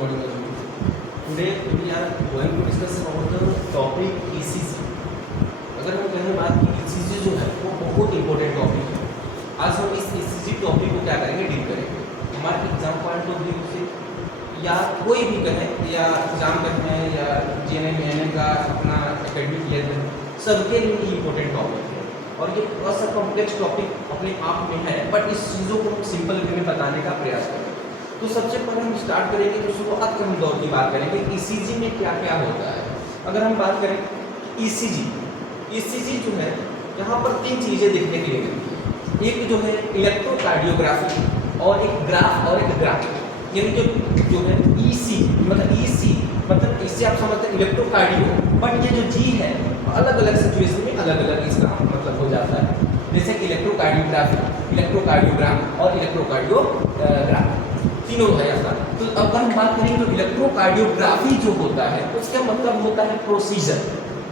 morning everyone. Today we are going to discuss about the topic ECG. अगर हम कहें बात कि ECG जो है वो बहुत इंपॉर्टेंट टॉपिक है. आज हम इस ECG टॉपिक को क्या करेंगे, डील करेंगे. हमारे एग्जाम पॉइंट ऑफ व्यू से या कोई भी कहें या एग्जाम कहें या JNM का अपना एकेडमिक ईयर है, सबके लिए इम्पोर्टेंट टॉपिक है. और ये थोड़ा सा कॉम्प्लेक्स टॉपिक अपने आप में है, बट इस चीज़ों को हम सिंपल वे में बताने का प्रयास करेंगे. तो सबसे पहले हम स्टार्ट करेंगे तो शुरुआत के हम दौर की बात करेंगे ECG में क्या क्या होता है. अगर हम बात करें ECG जो है, यहाँ पर तीन चीज़ें देखने के लिए मिलती है. एक जो है इलेक्ट्रोकार्डियोग्राफी और एक ग्राफ और एक ग्राफ. यानी जो है EC मतलब इससे आप समझते हैं इलेक्ट्रोकार्डियो, बट ये जो G है अलग अलग सिचुएशन में अलग अलग इसका मतलब हो जाता है. जैसे कि इलेक्ट्रोकार्डियोग्राफी, इलेक्ट्रोकार्डियोग्राम और इलेक्ट्रोकार्डियोग्राफ तीनों है ऐसा. तो अब हम बात करेंगे तो इलेक्ट्रोकार्डियोग्राफी जो होता है उसका मतलब होता है प्रोसीजर.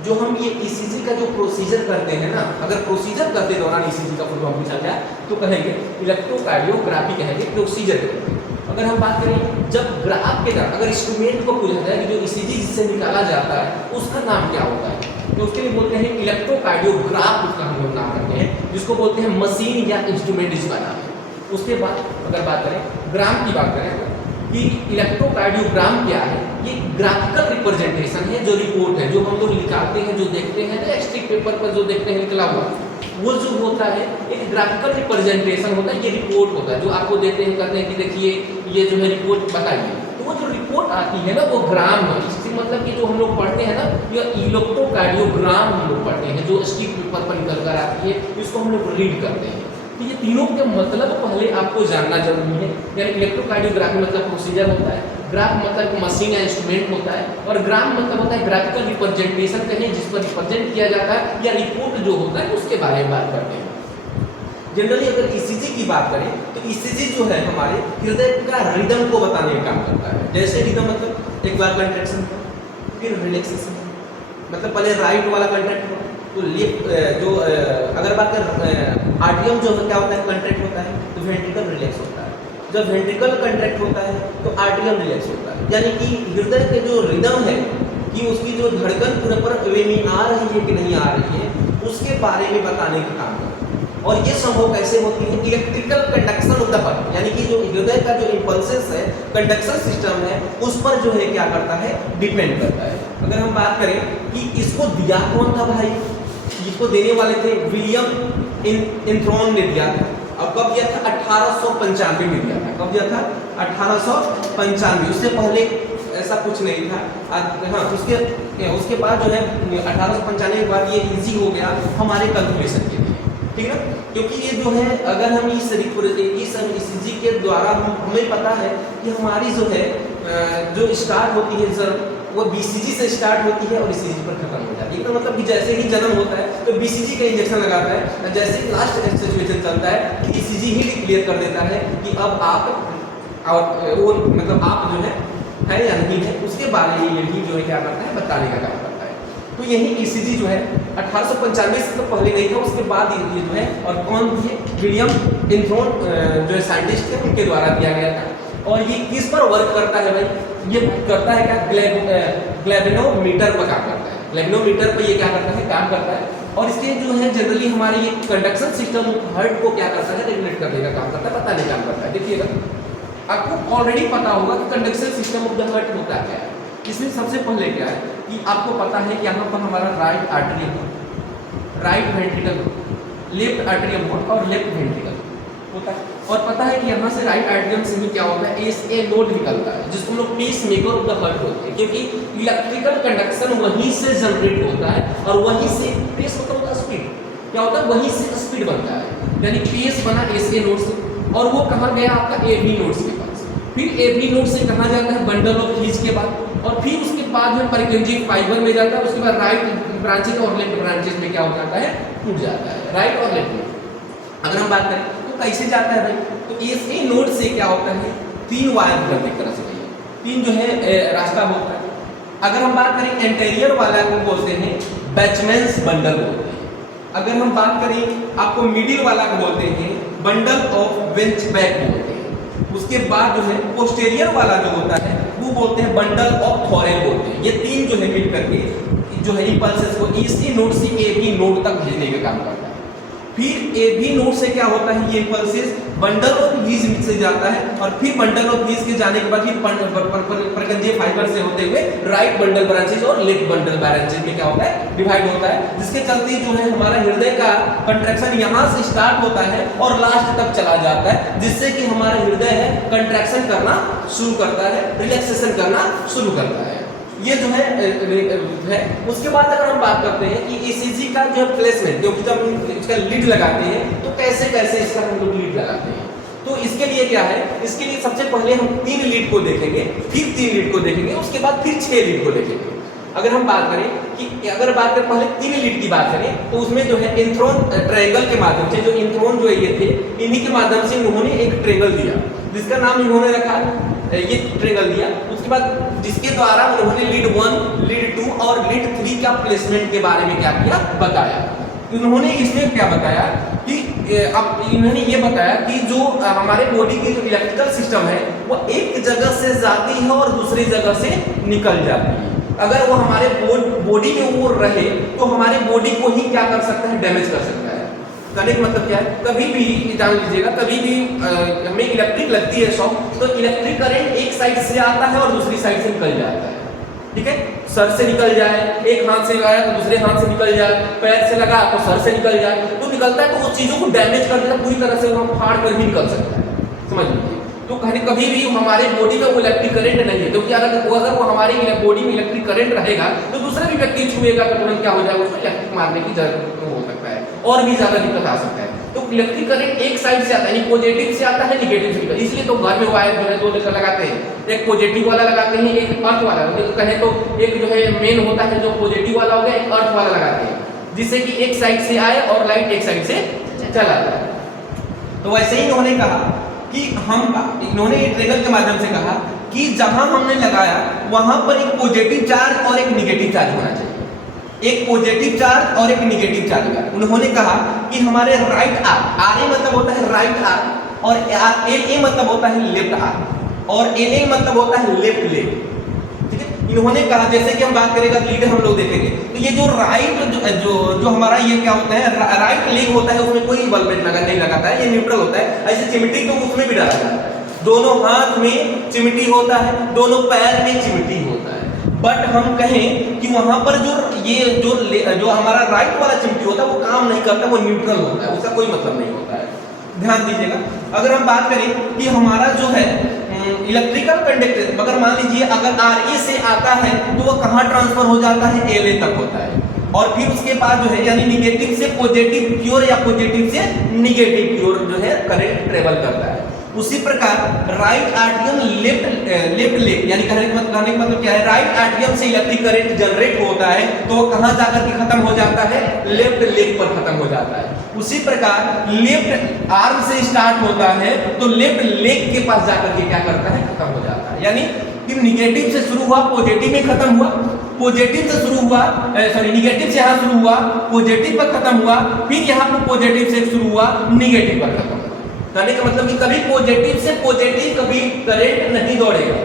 जो हम ये ECG का जो प्रोसीजर करते हैं ना, अगर प्रोसीजर करते दौरान ECG का फुल फॉर्म पूछा जाए तो कहेंगे इलेक्ट्रोकार्डियोग्राफी, कहेंगे प्रोसीजर करेंगे. अगर हम बात करें जब ग्राफ के दौरान अगर इंस्ट्रूमेंट को पूछा जाए कि जो ECG जिससे निकाला जाता है उसका नाम क्या होता है, तो उसके लिए बोलते हैं इलेक्ट्रोकार्डियोग्राफ. उसका हम लोग नाम करते हैं, जिसको बोलते हैं मशीन या इंस्ट्रूमेंट इसका नाम है. उसके बाद अगर बात करें ग्राम की बात करें कि इलेक्ट्रोकार्डियोग्राम क्या है, ये ग्राफिकल रिप्रेजेंटेशन है, जो रिपोर्ट है जो हम लोग निकालते हैं, जो देखते हैं ना स्टिक पेपर पर जो देखते हैं निकला हुआ, वो जो होता है एक ग्राफिकल रिप्रेजेंटेशन होता है. ये रिपोर्ट होता है जो आपको देते हैं, कहते हैं कि देखिए ये जो है रिपोर्ट बताइए. तो वो जो रिपोर्ट आती है ना वो ग्राम है. इससे मतलब कि जो हम लोग पढ़ते हैं ना, ये इलेक्ट्रोकार्डियोग्राम हम लोग पढ़ते हैं जो स्टिक पेपर पर निकल कर आती है, इसको हम लोग रीड करते हैं. तो ये तीनों के मतलब पहले आपको जानना जरूरी है. यानी इलेक्ट्रोकार्डियोग्राफी मतलब प्रोसीजर होता है, ग्राफ मतलब मशीन या इंस्ट्रूमेंट होता है, और ग्राम मतलब होता है ग्राफिकल रिप्रेजेंटेशन कहें जिस पर रिप्रेजेंट किया जाता है या रिपोर्ट जो होता है उसके बारे में बात करते हैं. जनरली अगर ECG की बात करें तो ECG जो है हमारे हृदय का रिदम को बताने का काम करता है. जैसे रिदम मतलब एक बार कंट्रैक्शन, फिर रिलैक्सेशन. मतलब पहले राइट वाला कंट्रैक्ट हो तो लेफ्ट जो अगर बात करें आर्टियम जो क्या होता है कंट्रैक्ट होता है तो वेंट्रिकल रिलैक्स होता है. जब वेंट्रिकल कंट्रैक्ट होता है तो आर्टियम रिलैक्स होता है. यानी कि हृदय के जो रिदम है कि उसकी जो धड़कन पूरे पर वे में आ रही है कि नहीं आ रही है, उसके बारे में बताने का काम करता है. और ये संभव कैसे होती है, electrical conduction of the heart. यानी कि जो हृदय का जो इम्पल्सेस है, कंडक्शन सिस्टम है, उस पर जो है क्या करता है, डिपेंड करता है. अगर हम बात करें कि इसको दिया कौन था भाई, इसको देने वाले थे विलियम इंथ्रॉन ने दिया था. अब कब दिया था, 1895 में दिया था. कब दिया था, 1895. उससे पहले ऐसा कुछ नहीं था. हाँ, उसके बाद जो है 1895 के बाद ये इजी हो गया हमारे कैलकुलेशन के लिए, ठीक है. क्योंकि ये जो है अगर हम इस ECG के द्वारा हमें पता है कि हमारी जो है जो स्टार्ट होती है सर वो BCG से स्टार्ट होती है और ECG पर खत्म हो जाती है. तो मतलब कि जैसे ही जन्म होता है तो BCG का इंजेक्शन लगाता है, जैसे ही लास्ट सिचुएशन चलता है तो ECG ही डिक्लेयर कर देता है कि अब आप वो मतलब आप जो है या नहीं है, उसके बारे में यही जो है क्या करता है, बताने का काम करता है. तो यही ECG जो है 1895 से तो पहले नहीं था, उसके बाद ये जो है और कौन थे, विलियम इंथ्रॉन जो है साइंटिस्ट थे, उनके द्वारा दिया गया था. और ये किस पर वर्क करता है भाई, ये करता है क्या, ग्लैवेनोमीटर पर काम करता है. ग्लैवेनोमीटर पर ये क्या करता है, काम करता है. और इसके जो है जनरली हमारे ये कंडक्शन सिस्टम हार्ट को क्या करता है, रेगुलेट करने का काम करता है, बताने का काम करता है. देखिएगा आपको ऑलरेडी पता होगा कि conduction system of the heart होता क्या है. इसमें सबसे पहले क्या है कि आपको पता है कि यहाँ पर हमारा right atrium, right ventricle, left atrium और लेफ्ट वेंट्रिकल होता है. और पता है कि यहाँ से राइट आर्टरियम से भी क्या होता है, SA नोड निकलता है, जिसको हम लोग pacemaker of the heart बोलते हैं. क्योंकि इलेक्ट्रिकल कंडक्शन वहीं से जनरेट होता है और वहीं से पेस मतलब होता है स्पीड, क्या होता है वहीं से स्पीड बनता है. यानी पेस बना SA नोड से, और वो कहाँ गया आपका AB नोड्स के पास. फिर AB नोड से कहाँ जाता है, बंडल ऑफ हीज के बाद, और फिर उसके बाद में परकेंजिक फाइबर में जाता है. उसके बाद राइट ब्रांचेज और लेफ्ट ब्रांचेज में क्या हो जाता है, टूट जाता है, राइट और लेफ्ट में. अगर हम बात करें तो कैसे जाता है भाई, तो SA नोड से क्या होता है, 3 वायर निकलते एक तरह से भैया, 3 जो है रास्ता होता है. अगर हम बात करें एंटेरियर वाला को बोलते हैं बैचमैन्स बंडल बोलते हैं. अगर हम बात करें आपको मिडिल वाला को बोलते हैं बंडल ऑफ वेंच बैक बोलते हैं. उसके बाद जो है पोस्टेरियर वाला जो होता है वो बोलते हैं बंडल ऑफ थॉरेल बोलते हैं। ये तीन जो है मिल करके जो है इम्पल्सेस को ईसी नोड से एबी नोड तक भेजने का काम करता है। फिर एबी नोड से क्या होता है, ये इम्पल्सेस बंडल ऑफ हीज से जाता है और फिर बंडल ऑफ हीज के जाने के बाद फिर प्रकंजीय फाइबर से होते हुए राइट बंडल ब्रांचेज और लेफ्ट बंडल ब्रांचेज में क्या होता है, डिवाइड होता है, जिसके चलते जो है हमारा हृदय का कंट्रैक्शन यहाँ से स्टार्ट होता है और लास्ट तक चला जाता है, जिससे कि हमारा हृदय है कंट्रैक्शन करना शुरू करता है, रिलैक्सेशन करना शुरू करता है। ये जो है उसके बाद अगर हम बात करते हैं कि ईसीजी का जो प्लेसमेंट, क्योंकि जब हम इसका लीड लगाते हैं तो कैसे कैसे इसका हम लोग लीड लगाते हैं, तो इसके लिए क्या है, इसके लिए सबसे पहले हम 3 लीड को देखेंगे, फिर 3 लीड को देखेंगे, उसके बाद फिर 6 लीड को देखेंगे। अगर हम बात करें कि अगर बात करें पहले 3 लीड की बात करें तो उसमें जो है इंथ्रोन ट्रायंगल के माध्यम से, जो इंथ्रोन जो ये थे इन्हीं के माध्यम से उन्होंने एक ट्रायंगल दिया जिसका नाम इन्होंने रखा ये ट्रायंगल दिया। उसके बाद जिसके द्वारा उन्होंने लीड 1, लीड 2 और लीड 3 का प्लेसमेंट के बारे में क्या किया, बताया। उन्होंने इसमें क्या बताया कि अब इन्होंने ये बताया कि जो हमारे बॉडी की जो इलेक्ट्रिकल सिस्टम है वो एक जगह से जाती है और दूसरी जगह से निकल जाती है। अगर वो हमारे बॉडी में वो रहे तो हमारे बॉडी को ही क्या कर सकता है, डैमेज कर सकता है। कहने का मतलब क्या है, कभी भी जान लीजिएगा, कभी भी हमें इलेक्ट्रिक लगती है शॉक, तो इलेक्ट्रिक करंट एक साइड से आता है और दूसरी साइड से निकल जाता है। ठीक है, सर से निकल जाए, एक हाथ से लगाया तो दूसरे हाथ से निकल जाए, पैर से लगा तो सर से निकल जाए, तो निकलता है तो वो चीजों को डैमेज कर देता है, पूरी तरह से वो फाड़ कर भी निकल सकता है, समझ लीजिए। तो कभी भी हमारे बॉडी में वो इलेक्ट्रिक करंट नहीं है, क्योंकि अगर वो हमारे बॉडी में इलेक्ट्रिक करंट रहेगा तो दूसरा भी व्यक्ति छुएगा तो तुरंत क्या हो जाएगा, उसको इलेक्ट्रिक मारने की जरूरत हो सकता है और भी ज्यादा दिक्कत आ सकता है। तो इलेक्ट्रिक करंट एक साइड से आता है, यानी पॉजिटिव से आता है, निगेटिव से आता है। इसलिए तो घर में वायर जो है 2 लेकर लगाते हैं, एक पॉजिटिव वाला लगाते हैं, एक अर्थ वाला। कहें तो एक जो है मेन होता है जो पॉजिटिव वाला हो गया, एक अर्थ वाला लगाते हैं, जिससे कि एक साइड से आए और लाइट एक साइड से चला जाए। तो वैसे ही इन्होंने कहा कि इन्होंने ट्रायंगल के माध्यम से कहा कि जहां हमने लगाया वहां पर एक पॉजिटिव चार्ज और एक निगेटिव चार्ज होना चाहिए, एक पॉजिटिव चार्ज और एक निगेटिव चार्ज का। उन्होंने कहा कि हमारे राइट आर्म, आर ए मतलब होता है राइट आर्म और एल ए मतलब होता है लेफ्ट आर्म और एल ए मतलब होता है लेफ्ट लेग। ठीक है, इन्होंने कहा जैसे कि हम बात करेंगे लीड हम लोग देखेंगे तो ये जो राइट जो हमारा ये क्या होता है, राइट लेग होता है, उसमें कोई इन्वॉल्वमेंट नहीं लगाता है, ये न्यूट्रल होता है। ऐसे चिमटी तो उसमें भी डाला जाता है, दोनों हाथ में चिमटी होता है, दोनों पैर में चिमटी होता है। बट हम कहें कि वहां पर जो हमारा राइट वाला चिमटी होता है वो काम नहीं करता, वो न्यूट्रल होता है, उसका कोई मतलब नहीं होता है। ध्यान दीजिएगा, अगर हम बात करें कि हमारा जो है इलेक्ट्रिकल कंडक्टर, अगर मान लीजिए अगर आर ए से आता है तो वो कहाँ ट्रांसफर हो जाता है, एल ए तक होता है, और फिर उसके बाद जो है यानी निगेटिव से पॉजिटिव की ओर या पॉजिटिव से निगेटिव की ओर जो है करंट ट्रेवल करता है। उसी प्रकार राइट आर्टियम लेफ्ट लेग, यानी कहने का मतलब क्या है, राइट आर्टियम से इलेक्ट्रिक करंट जनरेट होता है तो वो कहां जाकर के खत्म हो जाता है, लेफ्ट लेग पर खत्म हो जाता है। उसी प्रकार लेफ्ट आर्म से स्टार्ट होता है तो लेफ्ट लेग के पास जाकर के क्या करता है, खत्म हो जाता है। यानी कि निगेटिव से शुरू हुआ पॉजिटिव में खत्म हुआ, पॉजिटिव से शुरू हुआ निगेटिव से यहाँ शुरू हुआ पॉजिटिव पर खत्म हुआ, फिर यहाँ पर पॉजिटिव से शुरू हुआ निगेटिव पर खत्म हुआ। कहने का मतलब कि कभी पॉजिटिव से पॉजिटिव कभी करंट नहीं दौड़ेगा,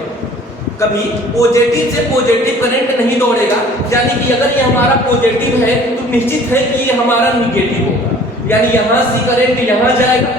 कभी पॉजिटिव से पॉजिटिव करंट नहीं दौड़ेगा। यानी कि अगर ये हमारा पॉजिटिव है तो निश्चित है कि ये हमारा निगेटिव होगा, यानी यहाँ से करंट यहाँ जाएगा।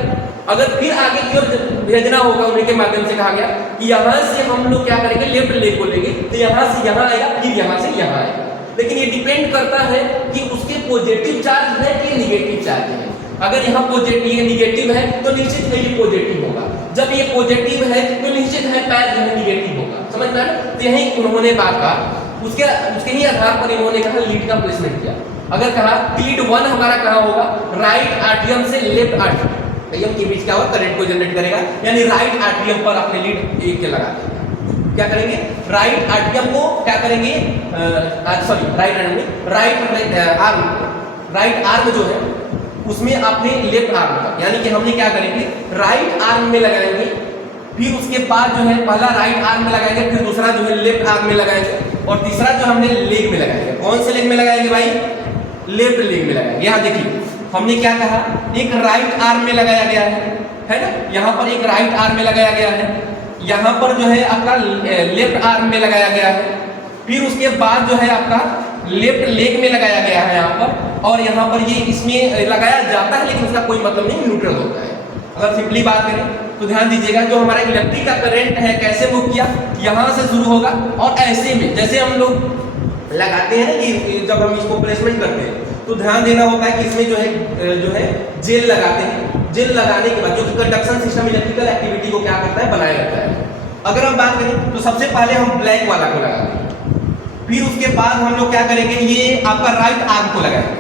अगर फिर आगे की ओर भेजना होगा उन्हीं के माध्यम से कहा गया कि यहाँ से हम लोग क्या करेंगे, लेफ्ट लेग को लेंगे तो यहाँ से यहाँ आएगा, फिर यहाँ से यहाँ आएगा। लेकिन ये डिपेंड करता है कि उसके पॉजिटिव चार्ज है कि निगेटिव चार्ज है। अगर यहाँ पॉजिटिव ये निगेटिव है तो निश्चित है ये पॉजिटिव होगा, जब ये पॉजिटिव है तो निश्चित है पैर जो है निगेटिव होगा। समझ में आया? तो यही उन्होंने बात कहा, उसके ही आधार पर इन्होंने कहा लीड का प्लेसमेंट किया। अगर कहा लीड 1 हमारा कहाँ होगा, राइट आर्टियम से लेफ्ट आर्टियम के बीच क्या होगा, करंट को जनरेट करेगा, यानी राइट आर्टियम पर अपने लीड एक के लगा देगा। क्या करेंगे, राइट आर्टियम को क्या करेंगे, राइट आर्म जो है उसमें अपने लेफ्ट आर्म का, यानी कि हमने क्या करेंगे, राइट आर्म में लगाएंगे, फिर उसके बाद जो है पहला राइट आर्म में लगाएंगे, फिर दूसरा जो है लेफ्ट आर्म में लगाएंगे, और तीसरा जो हमने लेग में लगाएंगे। कौन से लेग में लगाएंगे भाई, लेफ्ट लेग में लगाएंगे। यहाँ देखिए हमने क्या कहा, एक राइट आर्म में लगाया गया है ना, यहाँ पर एक राइट आर्म में लगाया गया है, यहाँ पर जो है आपका लेफ्ट आर्म में लगाया गया है, फिर उसके बाद जो है आपका लेफ्ट लेग में लगाया गया है यहाँ पर, और यहाँ पर ये इसमें लगाया जाता है लेकिन उसका कोई मतलब नहीं, न्यूट्रल होता है। अगर सिंपली बात करें तो ध्यान दीजिएगा, जो हमारा इलेक्ट्रिक का करंट है कैसे मूव किया, यहाँ से शुरू होगा और ऐसे में जैसे हम लोग लगाते हैं ना कि जब हम इसको प्लेसमेंट करते हैं तो ध्यान देना होता है कि इसमें जो है जेल लगाते हैं। जेल लगाने के बाद जो कि कंडक्शन सिस्टम इलेक्ट्रिकल एक्टिविटी को क्या करता है, बनाए रखता है। अगर हम बात करें तो सबसे पहले हम ब्लैक वाला को लगाते हैं, फिर उसके बाद हम लोग क्या करेंगे, ये आपका राइट आर्म को लगाएंगे,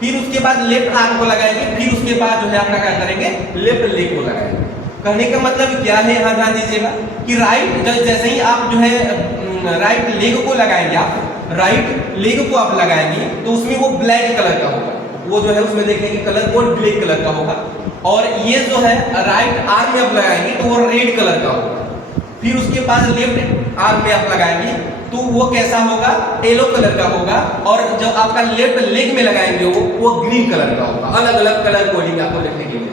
फिर उसके बाद लेफ्ट आर्म को लगाएंगे, फिर उसके बाद जो है आपका क्या करेंगे, लेफ्ट लेग को लगाएंगे। कहने का मतलब क्या है, यहाँ ध्यान दीजिएगा कि राइट जैसे ही आप जो है राइट लेग को लगाएंगे, आप राइट लेग को आप लगाएंगे तो उसमें वो ब्लैक कलर का होगा, वो जो है उसमें देखेंगे कलर वो ब्लैक कलर का होगा, और ये जो है राइट आर्म में आप लगाएंगे तो वो रेड कलर का होगा, फिर उसके बाद लेफ्ट आर्म में आप लगाएंगे तो वो कैसा होगा, येलो कलर का होगा, और जब आपका लेफ्ट लेग में लगाएंगे वो ग्रीन कलर का होगा। अलग अलग कलर कोडिंग आपको देखने के लिए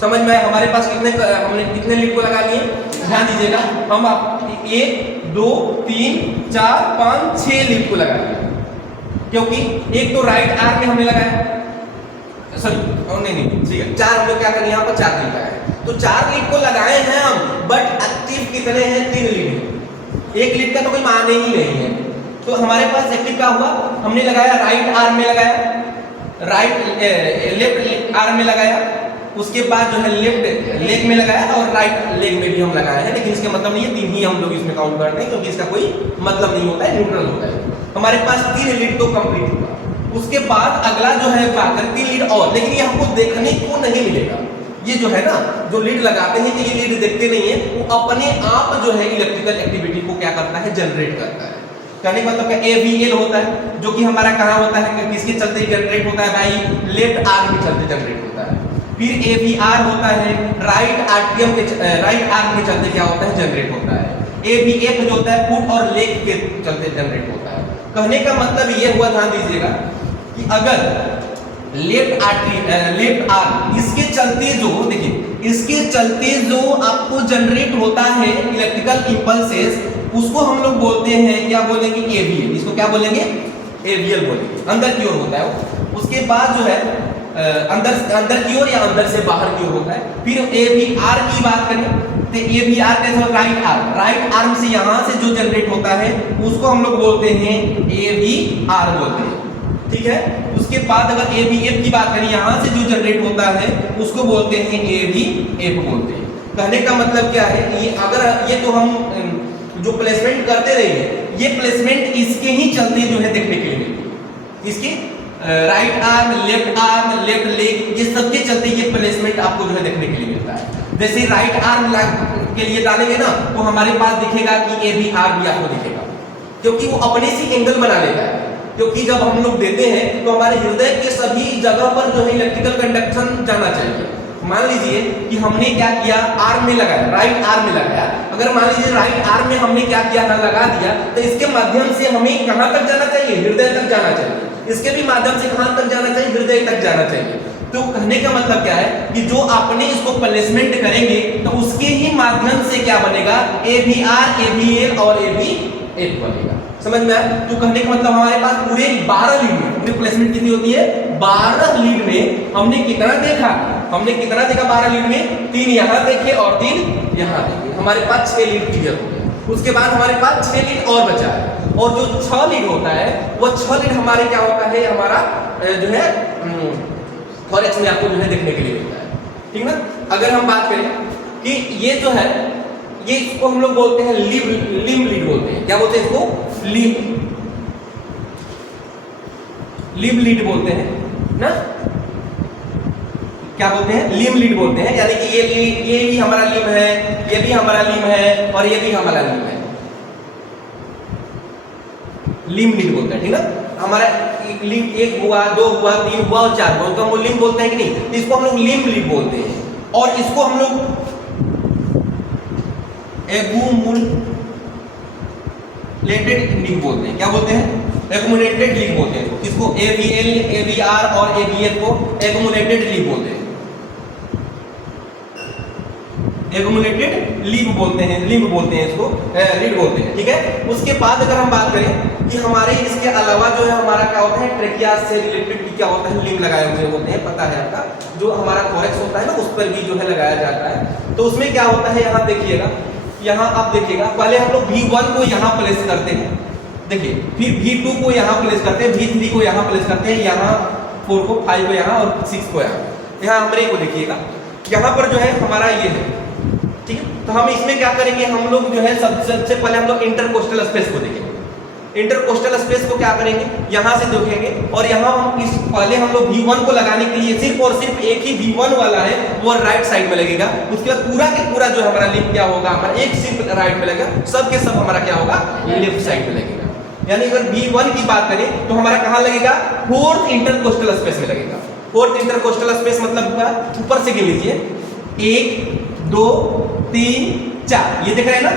समझ में आए। हमारे पास हमने कितने लीड को लगा लिए, ध्यान दीजिएगा, हम आप 1 2 3 4 5 6 लीड को लगा लिए, क्योंकि एक तो राइट आर्म में हमने लगाया, सॉरी नहीं ठीक है, 4 हम लोग क्या करें, यहाँ पर 4 लीड लगाए, तो 4 लीड को लगाए हैं हम, बट एक्टिव कितने हैं, 3 लीड है, एक लीड का तो कोई माने ही नहीं है। तो हमारे पास एक्टिव क्या हुआ, हमने लगाया राइट आर्म में लगाया, लेफ्ट आर्म में लगाया, उसके बाद जो है लेफ्ट लेग में लगाया और राइट लेग में भी हम लगाए हैं, लेकिन इसका मतलब नहीं है 3 ही हम लोग इसमें काउंट करते हैं, क्योंकि इसका कोई मतलब नहीं होता है, न्यूट्रल होता है। हमारे पास 3 लीड तो कंप्लीट हुआ, उसके बाद अगला जो है बात करें 3 लीड और, लेकिन ये हमको देखने को नहीं मिलेगा। ये जो है ना, जो लीड लगाते हैं ये लीड देखते नहीं है, वो अपने आप जो है इलेक्ट्रिकल एक्टिविटी को क्या करता है, जनरेट करता है। कहने का मतलब AVL होता है, जो कि हमारा कहाँ होता है, किसके चलते जनरेट होता है भाई, लेफ्ट आर्म के चलते जनरेट होता है। फिर AVR होता है, राइट आर्म के चलते क्या होता है, जनरेट होता है। AVF जो होता है, फुट और लेग के चलते जनरेट होता है। कहने का मतलब ये हुआ, ध्यान दीजिएगा कि अगर लेफ्ट आर्म इसके चलते जो देखिए, इसके चलते जो आपको जनरेट होता है इलेक्ट्रिकल इंपल्सेस, उसको हम लोग बोलते हैं, क्या बोलेंगे, AVL। इसको क्या बोलेंगे, AVL बोलेंगे, अंदर की ओर होता है वो। उसके बाद जो है अंदर की ओर या अंदर से बाहर की ओर होता है। फिर AVR की बात करें तो AVR कैसे, राइट आर्म से यहाँ से जो जनरेट होता है उसको हम लोग बोलते हैं AVR बोलते हैं, ठीक है। उसके बाद अगर AVF की बात करें, यहाँ से जो जनरेट होता है उसको बोलते हैं AVF बोलते हैं। कहने का मतलब क्या है, ये अगर ये तो हम जो प्लेसमेंट करते रहे, ये प्लेसमेंट इसके ही चलते जो है देखने के लिए मिलती है, इसके राइट आर्म, लेफ्ट लेग, ये सबके चलते ये प्लेसमेंट आपको जो है देखने के लिए मिलता है। जैसे राइट आर्म के लिए डालेंगे ना, तो हमारे पास दिखेगा कि AVR भी आपको दिखेगा, क्योंकि वो अपने से एंगल बना लेता है। क्योंकि जब हम लोग देते हैं तो हमारे हृदय के सभी जगह पर जो है इलेक्ट्रिकल कंडक्शन जाना चाहिए। मान लीजिए कि हमने क्या किया, आर्म में लगाया, राइट आर्म में लगाया, अगर मान लीजिए राइट आर्म में हमने क्या किया ना, लगा दिया, तो इसके माध्यम से हमें कहां तक जाना चाहिए, हृदय तक जाना चाहिए। इसके भी माध्यम से कहां तक जाना चाहिए, हृदय तक जाना चाहिए। तो कहने का मतलब क्या है कि जो आपने इसको प्लेसमेंट करेंगे तो उसके ही माध्यम से क्या बनेगा, AVR, AVL और AVF बनेगा। समझ में आया? तो कहने का मतलब हमारे पास पूरे 12 लीड में पूरी प्लेसमेंट कितनी होती है, 12 लीड में हमने कितना देखा, 12 लीड में 3 यहाँ देखे और 3 यहाँ देखे, हमारे पास 6 लीड क्लियर हो गए। उसके बाद हमारे पास 6 लीड और बचा है, और जो 6 लीड होता है वो 6 लीड हमारे क्या होता है, हमारा जो है फॉरेक्स में आपको जो है देखने के लिए मिलता है, ठीक ना। अगर हम बात करें कि ये जो है, ये इसको हम लोग बोलते हैं लिम लीड बोलते हैं। क्या बोलते हैं इसको, लिम लीड बोलते हैं ना, क्या बोलते हैं, लिम लीड बोलते हैं। यानी कि ये भी हमारा लिम है, ये भी हमारा लिम है, और ये भी हमारा लिम है, लिम लीड बोलते हैं, ठीक ना। हमारा लिम 1 हुआ, 2 हुआ, 3 हुआ और 4 हुआ, तो हम लिम बोलते हैं कि नहीं, तो इसको हम लोग लिम लीड बोलते हैं। और इसको हम लोग एक्यूमुलेटेड लीड बोलते हैं। क्या बोलते हैं, एक्यूमुलेटेड लीफ बोलते हैं इसको, AVL, AVR और AVL को एक्यूमुलेटेड लीफ बोलते हैं, एक्यूमुलेटेड लीफ बोलते हैं, लिम्ब बोलते हैं इसको, लीड बोलते हैं, ठीक है। उसके बाद अगर हम बात करें कि हमारे इसके अलावा जो है हमारा क्या होता है, ट्रेकिया से रिलेटेड भी क्या होता है, लिम्ब लगाए हुए होते हैं, पता है आपका, जो हमारा कोरेक्स होता है ना उस पर भी जो है लगाया जाता है। तो उसमें क्या होता है, यहाँ देखिएगा, यहाँ आप देखिएगा, पहले हम लोग V1 को यहाँ प्लेस करते हैं, देखिए, फिर V2 को यहाँ प्लेस करते हैं, V3 को यहाँ प्लेस करते हैं, यहाँ 4 को, 5 को यहाँ और 6 को यहाँ। यहाँ हमरे को देखिएगा, यहाँ पर जो है हमारा ये है, ठीक है। तो हम इसमें क्या करेंगे, हम लोग जो है सबसे पहले हम लोग इंटरकोस्टल स्पेस को देखेंगे। इंटरकोस्टल स्पेस को क्या करेंगे, यहाँ से देखेंगे और यहाँ हम इस पहले हम लोग V1 को लगाने के लिए सिर्फ और सिर्फ एक ही V1 वाला है वो राइट साइड में लगेगा। उसके बाद पूरा के पूरा जो हमारा लिंक क्या होगा, हमारा एक सिर्फ राइट में लगेगा, सब के सब हमारा क्या होगा, लेफ्ट साइड में लगेगा। यानी अगर V1 की बात करें तो हमारा कहाँ लगेगा, फोर्थ इंटरकोस्टल स्पेस में लगेगा। फोर्थ इंटरकोस्टल स्पेस मतलब ऊपर से गिन लीजिए, 1 2 3 4, ये देख रहे हैं ना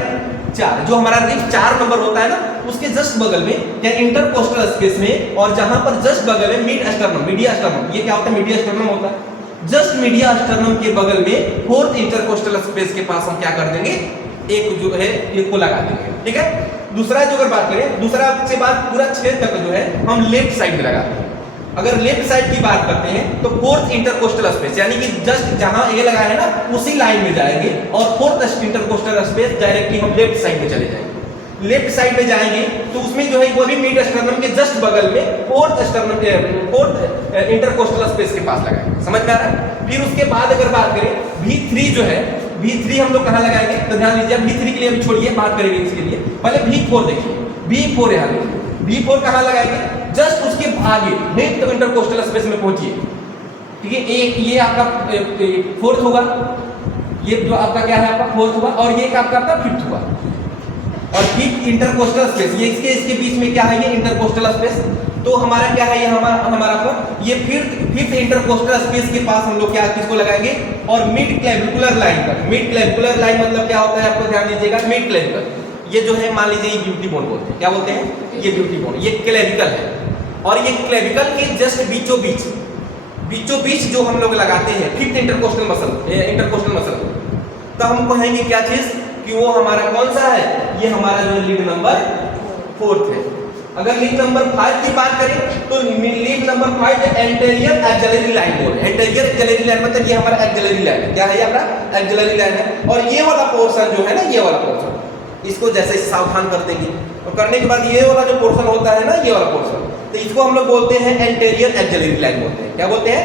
4, जो हमारा रिब 4 नंबर होता है ना उसके जस्ट बगल में या इंटरकोस्टल स्पेस में, और जहां पर जस्ट बगल में मिड स्टर्नम, मीडिया स्टर्नम, ये क्या होता है, मीडिया स्टर्नम होता है, जस्ट मीडिया स्टर्नम के बगल में फोर्थ इंटरकोस्टल स्पेस के पास हम क्या कर देंगे, एक जो है एक को लगा देंगे, ठीक है। दूसरा जो अगर बात करें, दूसरा से बात पूरा छेद तक जो है हम लेफ्ट साइड में लगाते हैं। अगर लेफ्ट साइड की बात करते हैं तो फोर्थ इंटरकोस्टल स्पेस, यानी कि जस्ट जहां ए लगा है ना उसी लाइन में जाएंगे और फोर्थ इंटरकोस्टल स्पेस डायरेक्टली हम लेफ्ट साइड में चले जाएंगे। लेफ्ट साइड में जाएंगे तो उसमें जो है वो भी मिड स्टर्नम के जस्ट बगल में फोर्थ इंटरकोस्टल स्पेस के पास लगाएंगे, समझ में आ रहा है। फिर उसके बाद अगर बात करें V3 जो है, V3 हम लोग कहां लगाएंगे, तो ध्यान दीजिए, V3 के लिए अभी छोड़िए, बात करेंगे इसके लिए। पहले V4 देखिए, V4 यहाँ देखिए, V4 कहां लगाएंगे, जस्ट उसके आगे नेक्स्ट इंटरकोस्टल स्पेस में पहुंचिए, ठीक है। एक ये आपका फोर्थ होगा, ये जो आपका क्या है आपका फोर्थ होगा, और ये आपका फिफ्थ हुआ, और फिफ्थ इंटरकोस्टल स्पेस, ये इसके बीच में क्या है, ये इंटरकोस्टल स्पेस। तो हमारा क्या है, ये हमारा ये फिफ्थ इंटरकोस्टल स्पेस के पास हम लोग क्या किसको लगाएंगे, और मिड क्लेविकुलर लाइन पर। मिड क्लेविकुलर लाइन मतलब क्या होता है, आपको ध्यान दीजिएगा, मिड क्लेविकुलर, ये जो है मान लीजिए ये ब्यूटी बोन बोलते हैं, क्या बोलते हैं, ये ब्यूटी बोन, ये क्लेविकल है, और ये क्लेविकल के जस्ट बीचों बीच जो हम लोग लगाते हैं फिफ्थ इंटरकोस्टल मसल, तो हम कहेंगे क्या चीज कि वो हमारा कौन सा है, ये हमारा जो लीड नंबर 4 है। अगर लीड नंबर 5 की बात करें तो lead number 5 anterior axillary line बोल रहे हैं। एंटेरियर एक्सिलरी लाइन मतलब ये हमारा एक्सिलरी लाइन है, क्या है, ये हमारा एक्सिलरी लाइन है। और ये वाला पोर्शन जो है ना, ये वाला पोर्शन, इसको जैसे सावधान कर देंगे, और करने के बाद ये वाला जो पोर्शन होता है ना, ये वाला पोर्शन, तो इसको हम लोग बोलते हैं एंटेरियर एक्सिलरी लाइन बोलते हैं। क्या बोलते हैं,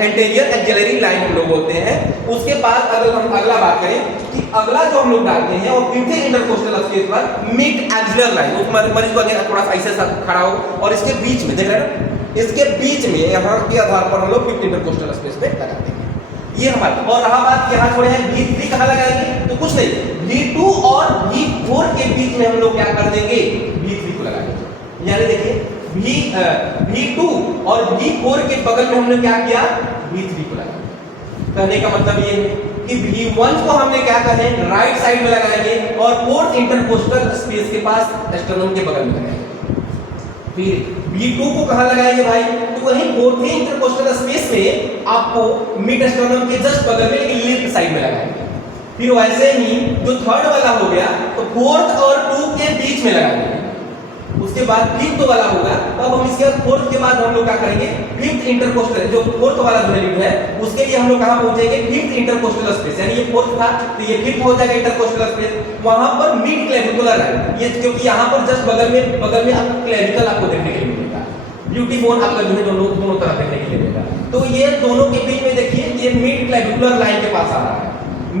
एंटेरियर एक्सिलरी लाइन हम लोग बोलते हैं। उसके बाद अगर हम अगला बात करें कि अगला जो हम लोग डालते हैं और फिफ्थ इंटरकोस्टल स्पेस पर मिड एक्सिलर लाइन, उस मरीज को अगर थोड़ा सा ऐसे खड़ा हो और इसके बीच में देख रहे हैं ना, इसके बीच में यहाँ के आधार पर हम लोग फिफ्थ इंटरकोस्टल स्पेस पे लगाते हैं, ये हमारा। और रहा बात यहाँ छोड़े हैं V3 कहाँ लगाएंगे, तो कुछ नहीं, V2 और V4 के बीच में हम लोग क्या कर देंगे, V3 को लगाएंगे। यानी देखिए V2 और V4 के बगल में हमने क्या किया, V3 को लगाया। कहने का मतलब ये है कि V1 को हमने क्या कहे, राइट साइड में लगाएंगे और फोर्थ इंटरकोस्टल स्पेस के पास स्टर्नम के बगल में लगाएंगे। फिर V2 को कहां लगाएंगे भाई, तो वहीं फोर्थ इंटरकोस्टल स्पेस में आपको मिड स्टर्नम के जस्ट बगल में लेकिन लेफ्ट साइड में लगाएंगे। फिर वैसे ही जो थर्ड वाला हो गया तो फोर्थ और 2 के बीच में लगाएंगे। उसके बाद फिफ्थ वाला होगा, तब हम इसके फोर्थ के बाद हम लोग क्या करेंगे, फिफ्थ इंटरकोस्टल, जो फोर्थ वाला जो लीड है उसके लिए हम लोग कहां पहुंचेंगे, फिफ्थ इंटरकोस्टल स्पेस, यानी ये फोर्थ था तो ये फिफ्थ हो जाएगा इंटरकोस्टल स्पेस, वहां पर मिड क्लेविकुलर है ये, क्योंकि यहां पर जस्ट बगल में आपको क्लेविकल आपको देखने के लिए मिलेगा, ब्यूटी बोन आपका जो है दोनों तरफ देखने के लिए मिलेगा। तो ये दोनों के बीच में देखिए ये मिड क्लेविकुलर लाइन के पास आ रहा है,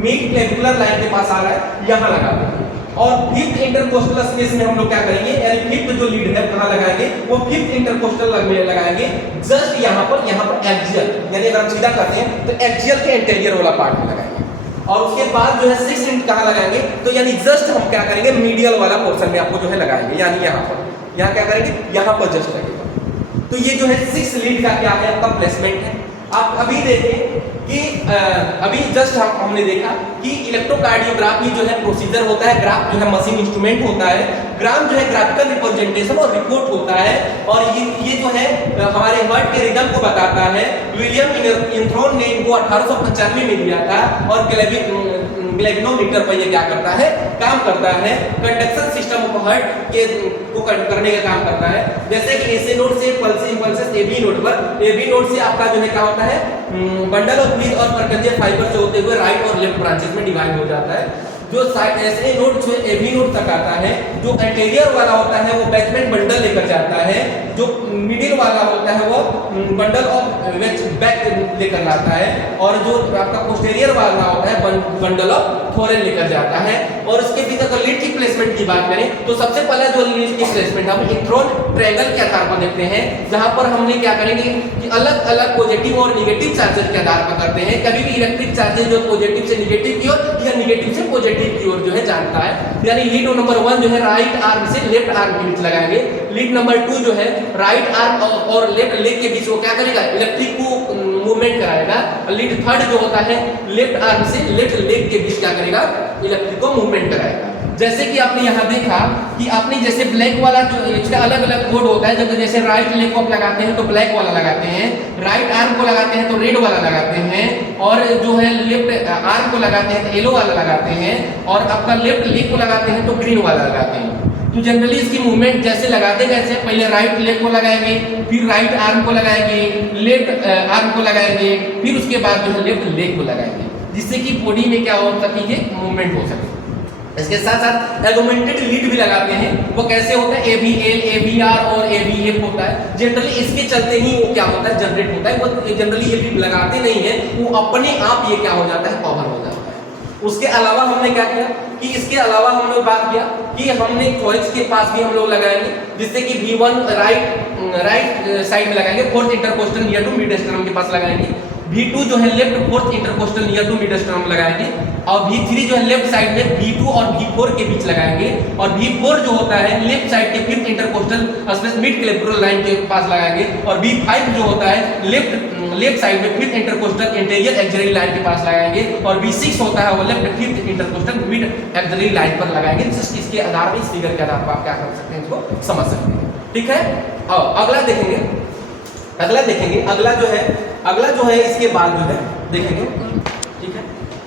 मिड क्लेविकुलर लाइन के पास आ रहा है, यहां लगा देंगे। और फिफ्थ इंटरकोस्टल स्पेस में हम लोग क्या करेंगे, यानी फिफ्थ जो लीड है कहां लगाएंगे, वो फिफ्थ इंटरकोस्टल में लगाएंगे, जस्ट यहां पर एक्सियल, यानी अगर हम सीधा करते हैं तो एक्सियल के इंटीरियर वाला पार्ट में लगाएंगे। और उसके बाद जो है 6 इंच कहां लगाएंगे, तो यानी जस्ट हम क्या करेंगे, मीडियल वाला पोर्शन में आपको जो है लगाएंगे, यानी यहां पर, यहां क्या करेंगे, यहां पर जस्ट लगेगा। तो ये जो है 6 लीड का क्या है आपका प्लेसमेंट है। आप अभी देखें कि अभी जस्ट हमने देखा कि इलेक्ट्रोकार्डियोग्राफी जो है प्रोसीजर होता है, ग्राफ जो है मशीन इंस्ट्रूमेंट होता है, ग्राम जो है ग्राफिकल रिप्रेजेंटेशन और रिपोर्ट होता है, और ये जो है हमारे हार्ट के रिदम को बताता है। विलियम इंथ्रोन ने इनको 1895 में दिया था, और ग्लेविनोमीटर पर ये क्या करता है, काम करता है, कंडक्शन सिस्टम ऑफ हार्ट के को करने का काम करता है। जैसे कि एसी नोड से पल्सेस एबी नोड पर, एबी नोड से आपका जो है क्या होता है, बंडल ऑफ फ्लूइड और परकंजे फाइबर से होते हुए राइट और लेफ्ट ब्रांचेस में डिवाइड हो जाता है। जो ऐसे नोड जो एबी नोड तक आता है, जो एंटीरियर वाला होता है वो बैचमेंट बंडल लेकर जाता है, जो मिडिल वाला होता है वो बंडल ऑफ बैक लेकर जाता है, और जो आपका पोस्टीरियर वाला होता है बंडल ऑफ थोरेन लेकर जाता है। और उसके बीच अगर लीड की प्लेसमेंट की बात करें तो सबसे पहला जो लीड की प्लेसमेंट हम इंथ्रोन ट्रायंगल के आधार पर देखते हैं, जहां पर हमने क्या करेंगे कि अलग अलग पॉजिटिव और नेगेटिव चार्जेस के आधार पर करते हैं। कभी भी इलेक्ट्रिक चार्जेस जो पॉजिटिव से नेगेटिव की ओर या नेगेटिव से पॉजिटिव की ओर जो है जानता है। यानी लीड नंबर 1 जो है राइट आर्म से लेफ्ट आर्म के बीच लगाएंगे, लीड नंबर 2 जो है राइट आर्म और लेफ्ट लेग के बीच वो क्या करेगा, इलेक्ट्रिक को मूवमेंट कराएगा। लीड थर्ड जो होता है लेफ्ट आर्म से लेफ्ट लेग के बीच क्या करेगा, इलेक्ट्रिक को मूवमेंट कराएगा। जैसे कि आपने यहाँ देखा कि आपने जैसे ब्लैक वाला जो इसका अलग अलग कोड होता है, जब जैसे राइट लेग को आप लगाते हैं तो ब्लैक वाला लगाते हैं, राइट आर्म को लगाते हैं तो रेड वाला लगाते हैं, और जो है लेफ्ट आर्म को लगाते हैं तो येलो वाला लगाते हैं, और आपका लेफ्ट लेग को लगाते हैं तो ग्रीन वाला लगाते हैं। तो जनरली इसकी मूवमेंट जैसे लगाते कैसे, पहले राइट लेग को लगाएंगे, फिर राइट आर्म को लगाएंगे, लेफ्ट आर्म को लगाएंगे, फिर उसके बाद जो है लेफ्ट लेग को लगाएंगे, जिससे कि बॉडी में क्या हो सके, ये मूवमेंट हो सके। इसके साथ साथ एगुमेंटेड लीड भी लगाते हैं। वो कैसे होता है, AVL, AVR और AVF होता है। जनरली इसके चलते ही वो क्या होता है, जनरेट होता है। वो जनरली ये लीड लगाते नहीं है, वो अपने आप ये क्या हो जाता है, पावर हो जाता है। उसके अलावा हमने क्या किया कि इसके अलावा हमने बात किया कि हमने चॉइस के पास भी हम लोग लगाएंगे, जिससे कि V1 राइट साइड में लगाएंगे, fourth intercostal near to mid sternum के पास लगाएंगे। V2 जो है left fourth intercostal near to mid sternum लगाएंगे, और V3 जो है लेफ्ट साइड में V2 और V4 के बीच लगाएंगे, और V4 जो होता है लेफ्ट साइड के fifth intercostal space mid clavicular line के पास लगाएंगे, और V5 जो होता है लेफ्ट साइड में fifth intercostal interior axillary line के पास लगाएंगे, और V6 होता है वो left fifth intercostal mid axillary line पर लगाएंगे। इसके आधार पर, इस फिगर के आधार पर आप क्या कर सकते हैं, इसको समझ सकते हैं। ठीक है, और अगला देखेंगे, अगला जो है इसके बाद जो है देखेंगे। ठीक है,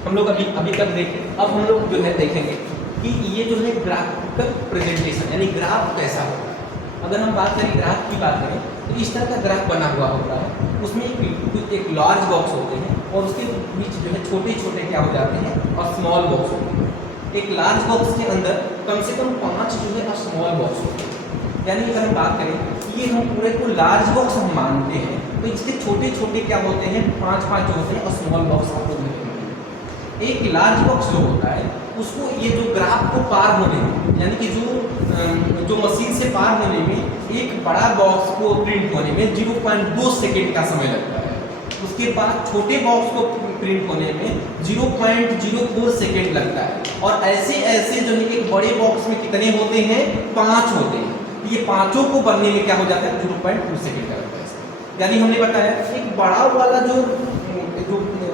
हम लोग अभी तक देखें, अब हम लोग जो है देखेंगे कि ये जो है ग्राफिकल प्रेजेंटेशन, यानी ग्राफ कैसा होगा। अगर हम बात करें ग्राफ की बात करें तो इस तरह का ग्राफ बना हुआ होता है, उसमें एक लार्ज बॉक्स होते हैं, और उसके बीच जो है छोटे छोटे क्या हो जाते हैं, और स्मॉल बॉक्स होते हैं। एक लार्ज बॉक्स के अंदर कम से कम 5 जो है स्मॉल बॉक्स होते हैं। यानी अगर हम बात करें ये हम पूरे को लार्ज बॉक्स हम मानते हैं, तो इसके छोटे छोटे क्या होते हैं, 5 होते हैं, और स्मॉल बॉक्स आपको मिलेंगे। एक लार्ज बॉक्स जो होता है उसको ये जो ग्राफ को पार होने में, यानी कि जो मशीन से पार होने में एक बड़ा बॉक्स को प्रिंट होने में 0.2 सेकेंड का समय लगता है। उसके बाद छोटे बॉक्स को प्रिंट होने में 0.04 सेकेंड लगता है, और ऐसे जो है एक बड़े बॉक्स में कितने होते हैं, 5 होते हैं। ये पांचों को बनने में क्या हो जाता है, 0.2 सेकेंड का लगता है। यानी हमने बताया एक बड़ा वाला जो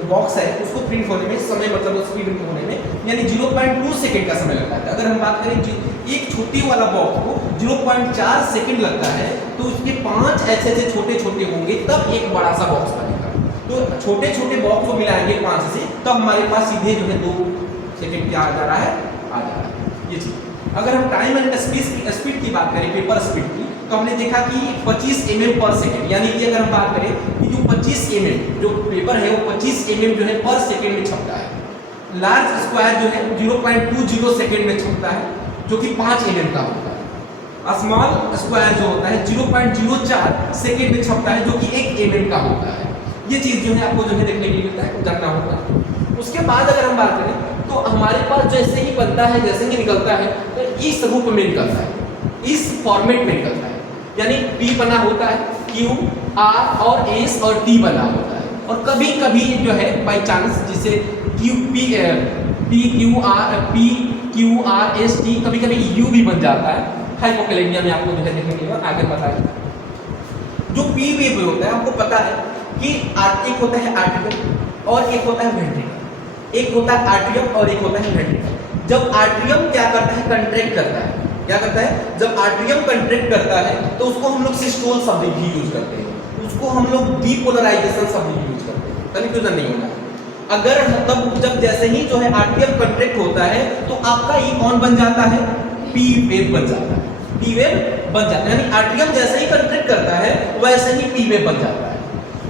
बॉक्स है उसको प्रिंट होने में समय, मतलब स्पीड होने में यानी 0.2 सेकेंड का समय लगता है। अगर हम बात करें एक छोटी वाला बॉक्स को 0.4 सेकेंड लगता है, तो उसके 5 ऐसे छोटे छोटे होंगे तब एक बड़ा सा बॉक्स बनेगा। तो छोटे छोटे बॉक्स को मिलाएंगे 5 से, तब हमारे पास सीधे जो है 2 सेकेंड क्या आ जा रहा है, आ जा रहा है ये चीज। अगर हम टाइम एंड स्पीड की बात करें, पेपर स्पीड की, तो हमने देखा कि 25 mm पर सेकेंड, यानी कि अगर हम बात करें कि जो 25 mm जो पेपर है वो 25 mm जो है पर सेकेंड में छपता है। लार्ज स्क्वायर जो है 0.20 सेकेंड में छपता है, जो कि 5 mm का होता है। स्मॉल स्क्वायर जो होता है 0.04 सेकेंड में छपता है, जो कि 1 mm का होता है। ये चीज जो है आपको जो है देखने के लिए मिलता है, जानना होगा। उसके बाद अगर हम बात करें तो हमारे पास जैसे ही बनता है, जैसे ही निकलता है, तो इस रूप में निकलता है, इस फॉर्मेट में निकलता है। यानी P बना होता है, Q, R और S और T बना होता है, और कभी कभी जो है बाई चांस जिसे P Q R S T कभी कभी U भी बन जाता है। हाइपोकैलेमिया में आपको जो है देखने के लिए आगे बताएगा। जो P वेव होता है, आपको पता है कि एक होता है आर्टिकल, और एक होता है वेंट्रिकल। एक होता है आर्ट्रियम और एक होता है वेंट्रिकल। जब आर्ट्रियम क्या करता है, कंट्रैक्ट करता है, क्या करता है, जब आर्ट्रियम कंट्रैक्ट करता है तो उसको हम लोग सिस्टोल शब्द भी यूज करते हैं, उसको हम लोग डीपोलराइजेशन शब्द भी यूज करते हैं, कन्फ्यूजन नहीं होना। अगर तब जब जैसे ही जो है आर्ट्रियम कंट्रैक्ट होता है तो आपका ई कौन बन जाता है, पी वेव बन जाता है, पी वेव बन जाता है, यानी आर्ट्रियम जैसे ही कंट्रैक्ट करता है वैसे ही पी वेव बन जाता है।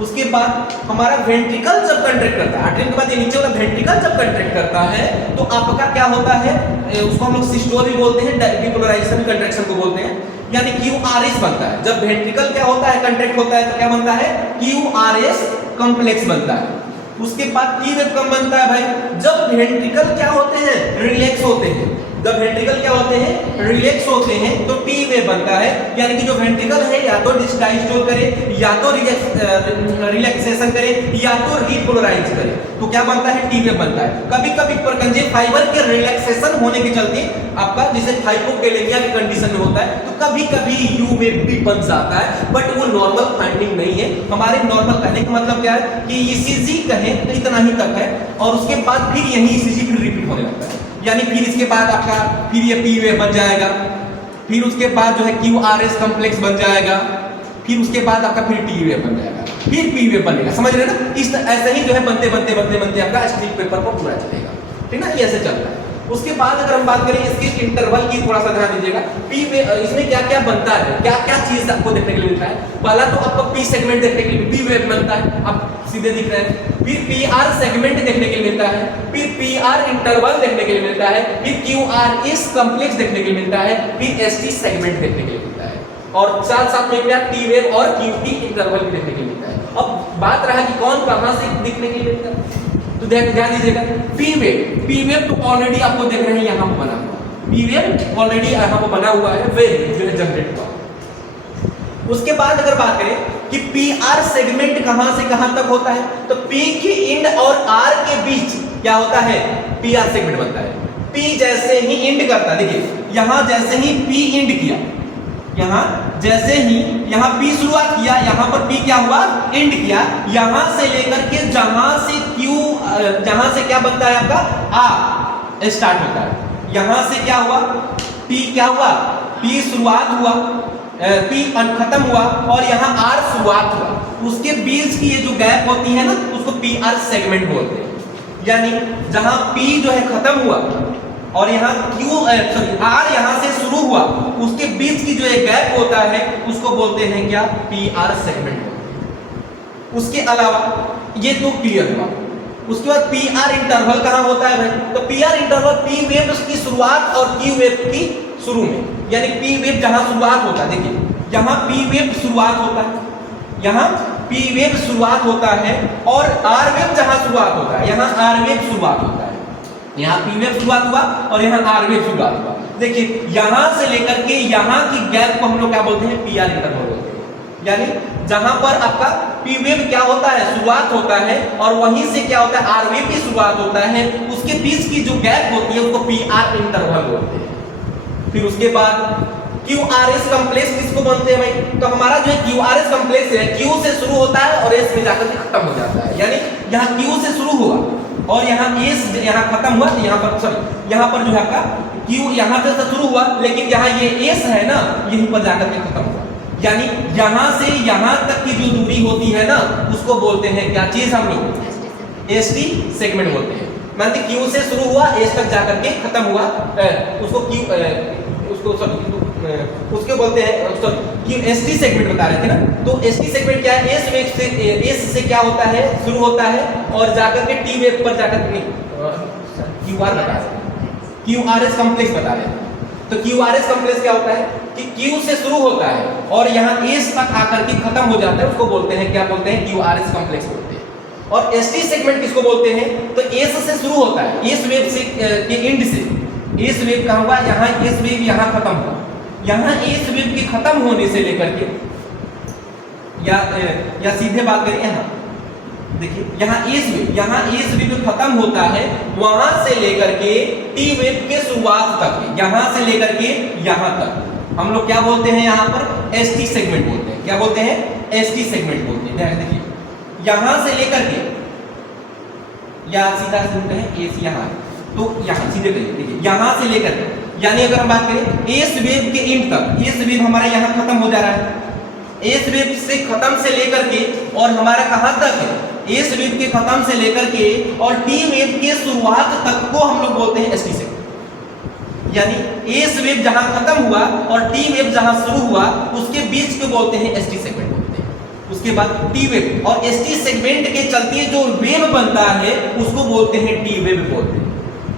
उसके बाद हमारा वेंट्रिकल जब कंट्रैक्ट करता है, आर्ट्रियम के बाद ये नीचे वाला वेंट्रिकल जब कंट्रैक्ट करता है तो आपका क्या होता है, उसको हम लोग सिस्टोल भी बोलते हैं, डीपोलराइजेशन कंट्रैक्शन को बोलते हैं, यानी क्यूआरएस बनता है। जब वेंट्रिकल क्या होता है, कंट्रैक्ट होता है तो क्या बनता है, क्यूआरएस कॉम्प्लेक्स बनता है। उसके बाद टी वेव कब बनता है भाई, जब वेंट्रिकल क्या होते हैं, रिलैक्स होते हैं। जब वेंट्रिकल क्या होते हैं, रिलैक्स होते हैं तो टी वेव बनता है, यानी कि जो वेंट्रिकल है या तो डायस्टोल करे, या तो रिलैक्सेशन करे, या तो रिपोलराइज करे, तो क्या बनता है, टी वेव बनता है। कभी कभी परकंजे फाइबर के रिलैक्सेशन होने के चलते आपका जैसे हाइपोकैलेमिया की कंडीशन में होता है तो कभी कभी यू वेव भी बन जाता है, बट वो नॉर्मल फाइंडिंग नहीं है। हमारे नॉर्मल कहने का मतलब क्या है कि ईसीजी कहें तो इतना ही तक है, और उसके बाद फिर यही ईसीजी फिर रिपीट होने लगता है, यानी फिर इसके बाद आपका फिर ये पी वेव बन जाएगा, फिर उसके बाद जो है क्यूआरएस कॉम्प्लेक्स बन जाएगा, फिर उसके बाद आपका फिर टी वेव बन जाएगा, फिर पी वेव बनेगा, समझ रहे ना। इस ऐसे ही जो है बनते बनते बनते बनते आपका स्ट्रिप पेपर पर पूरा चलेगा, ठीक ना, ये ऐसे चलता है। उसके बाद अगर हम बात करें इसके इंटरवल की, थोड़ा सा ध्यान दीजिएगा, पी वेव इसमें क्या क्या बनता है, क्या क्या चीज आपको देखने के लिए मिलता है। पहला तो आपको पी सेगमेंट देखने के लिए पी वेव बनता है, आप सीधे दिख रहे हैं, फिर पी आर सेगमेंट देखने के लिए मिलता है, फिर पी आर इंटरवल देखने के लिए मिलता है, फिर क्यू आर एस कॉम्प्लेक्स देखने के लिए मिलता है, फिर एस टी सेगमेंट देखने के लिए मिलता है, और साथ साथ में क्या टी वेव और क्यू टी इंटरवल भी देखने के लिए मिलता है। अब बात रहा कि कौन कहां से दिखने के लिए मिलता है, तो ध्यान दीजिएगा, पी वेव तो ऑलरेडी आपको देख रहे हैं यहां पर बना हुआ, पी वेव ऑलरेडी यहां पर बना हुआ है, वेव जो है जनरेट हुआ। उसके बाद अगर बात करें कि पी आर सेगमेंट कहां से कहां तक होता है, तो पी की इंड और आर के बीच क्या होता है, पी आर सेगमेंट बनता है। पी जैसे ही इंड करता है, देखिए यहां जैसे ही पी इंड किया, यहां जैसे ही यहां पी शुरुआत किया, यहां पर पी क्या हुआ, इंड किया, यहां से लेकर के जहां से क्यू, जहां से क्या बनता है आपका आर स्टार्ट होता है, यहां से क्या हुआ, पी क्या हुआ, पी शुरुआत हुआ, पी खत्म हुआ, और यहाँ आर शुरुआत हुआ, उसके बीच की ये जो गैप होती है ना उसको पी आर सेगमेंट बोलते हैं। यानी जहां पी जो है खत्म हुआ और यहाँ क्यू आर यहाँ से शुरू हुआ, उसके बीच की जो एक गैप होता है उसको बोलते हैं क्या, पी आर सेगमेंट बोलते हैं। उसके अलावा ये तो क्लियर हुआ। उसके बाद पी आर इंटरवल कहाँ होता है भाई, तो P R interval P wave की शुरुआत और क्यू वेव की शुरू में, यानी पी वेव जहां शुरुआत होता है, देखिए यहां पी वेव शुरुआत होता है, यहां पी वेव शुरुआत होता है, और आर वेव जहां शुरुआत होता है यहां आर वेव शुरुआत होता है, यहां पी वेव शुरुआत हुआ और यहां आर वेव शुरुआत हुआ। देखिए यहां से लेकर के यहां की गैप को हम लोग क्या बोलते हैं, पी आर इंटरवल बोलते हैं। यानी जहां पर आपका पी वेव क्या होता है, शुरुआत होता है, और वहीं से क्या होता है, आर वेव की शुरुआत होता है, उसके बीच की जो गैप होती है उसको पी आर इंटरवल बोलते हैं। फिर उसके बाद क्यू आर एस कॉम्प्लेक्स किसको बोलते हैं भाई, तो हमारा जो है क्यू आर एस कॉम्प्लेक्स है, क्यू से शुरू होता है और एस में जाकर के खत्म हो जाता है। यानी यहाँ क्यू से शुरू हुआ और यहाँ एस यहाँ खत्म हुआ, यहाँ पर सॉरी यहाँ पर जो है आपका क्यू यहाँ से शुरू हुआ, लेकिन यहाँ ये एस है ना यहीं पर जाकर के खत्म हुआ। यानी यहाँ से यहाँ तक की जो दूरी होती है ना उसको बोलते हैं क्या चीज, हम लोग एस टी सेगमेंट बोलते हैं। मानते क्यू से शुरू हुआ एस तक जाकर के खत्म हुआ, उसको क्यू उसको उसके बोलते हैं कि एसटी सेगमेंट बता रहे थे ना, तो एसटी सेगमेंट क्या है, एस वेव से एस से क्या होता है, शुरू होता है और जाकर के टी वेव पर जाकर के क्यूआर बता रहे हैं, क्यूआरएस कॉम्प्लेक्स बता रहे हैं। तो क्यूआरएस कॉम्प्लेक्स क्या होता है कि क्यू से शुरू होता है और यहाँ एस तक आकर के खत्म हो जाता है, उसको बोलते हैं क्या बोलते हैं, क्यूआरएस कॉम्प्लेक्स बोलते हैं। और एसटी सेगमेंट किसको बोलते हैं, तो एस से शुरू होता है, एस वेव से के एंड से, एस वेव कहाँ हुआ, यहाँ एस वेव यहाँ खत्म हुआ, यहाँ एस वेव के खत्म होने से लेकर के या सीधे बात करें यहाँ देखिए यहाँ एस वेव खत्म होता है, वहां से लेकर के टी वेव के शुरुआत तक, यहाँ से लेकर के यहाँ तक हम लोग क्या बोलते हैं, यहाँ पर एस टी सेगमेंट बोलते हैं। क्या बोलते हैं, एस टी सेगमेंट बोलते हैं। देखिए यहाँ से लेकर के या सीधा से कहें एस यहाँ, तो यहाँ सीधे करिए, देखिए यहाँ से लेकर, यानी अगर हम बात करें एस वेव के एंड तक, एस वेव हमारा यहाँ खत्म हो जा रहा है, एस वेव से खत्म से लेकर के और हमारा कहाँ तक है, एस वेव के खत्म से लेकर के और टी वेव के शुरुआत तक को हम लोग बोलते हैं एसटी सेगमेंट। यानी एस वेव जहां खत्म हुआ और टी वेव जहां शुरू हुआ उसके बीच को बोलते हैं एसटी सेगमेंट बोलते हैं। उसके बाद टी वेव और एसटी सेगमेंट के चलते जो वेव बनता है उसको बोलते हैं टी वेव बोलते हैं।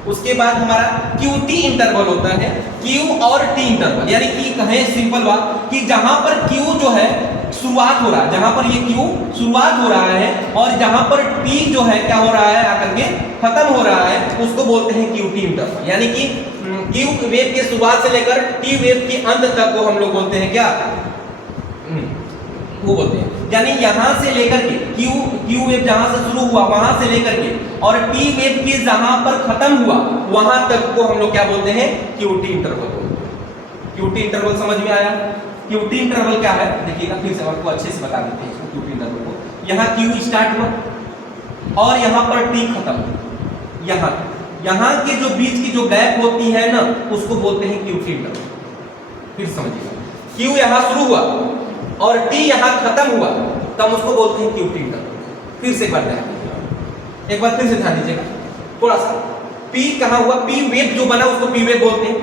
उसके बाद हमारा QT इंटरवल होता है, Q और T इंटरवल, यानी कि कहें सिंपल बात कि जहां पर Q जो है शुरुआत हो रहा है, जहां पर ये Q शुरुआत हो रहा है और जहां पर T जो है क्या हो रहा है आकर के खत्म हो रहा है, उसको बोलते हैं QT इंटरवल। यानी कि Q वेव के शुरुआत से लेकर T वेव के अंत तक को हम लोग बोलते हैं क्या, वो बोलते हैं। यानी यहां से लेकर के Q वेव जहां से शुरू हुआ वहां से लेकर के और T वेव के जहां पर खत्म हुआ वहां तक को हम लोग क्या बोलते हैं, QT इंटरवल बोलते हैं। QT इंटरवल समझ में आया? QT इंटरवल क्या है देखिएगा, फिर से आपको अच्छे से बता देते हैं इसको QT इंटरवल को। यहाँ Q स्टार्ट हुआ और यहाँ पर T खत्म हुआ, यहाँ के जो बीच की जो गैप होती है ना उसको बोलते हैं QT इंटरवल। फिर समझिएगा, Q यहाँ शुरू हुआ और T यहाँ खत्म हुआ तब उसको बोलते हैं QT इंटरवल। फिर से एक बार फिर से ध्यान दीजिएगा थोड़ा सा, P कहाँ हुआ, P वेव जो बना उसको P वेव बोलते हैं।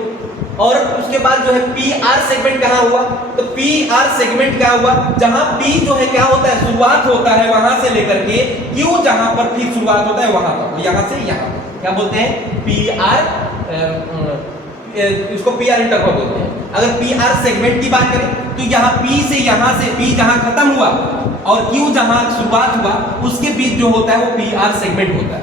और उसके बाद जो है PR सेगमेंट कहाँ हुआ, तो PR सेगमेंट क्या हुआ, जहां P जो है क्या होता है शुरुआत होता है वहां से लेकर के Q जहां पर फिर शुरुआत होता है वहां तक, यहां से यहां क्या बोलते हैं PR, इसको PR इंटरवल बोलते हैं। अगर PR सेगमेंट की बात करें तो यहाँ P से P जहां खत्म हुआ और Q जहां शुरुआत हुआ उसके बीच जो होता है वो PR सेगमेंट होता है।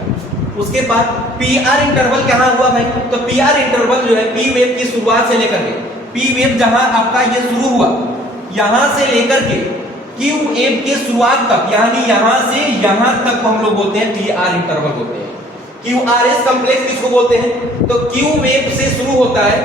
उसके बाद PR इंटरवल कहाँ हुआ भाई, तो PR इंटरवल जो है P वेव की शुरुआत से लेकर के P वेव जहां आपका ये शुरू हुआ यहां से लेकर के Q वेव के शुरुआत तक, यानी यहां से यहां तक हम लोग बोलते हैं PR इंटरवल बोलते हैं। QRS कॉम्प्लेक्स किसको बोलते हैं, तो Q वेव से शुरू होता है,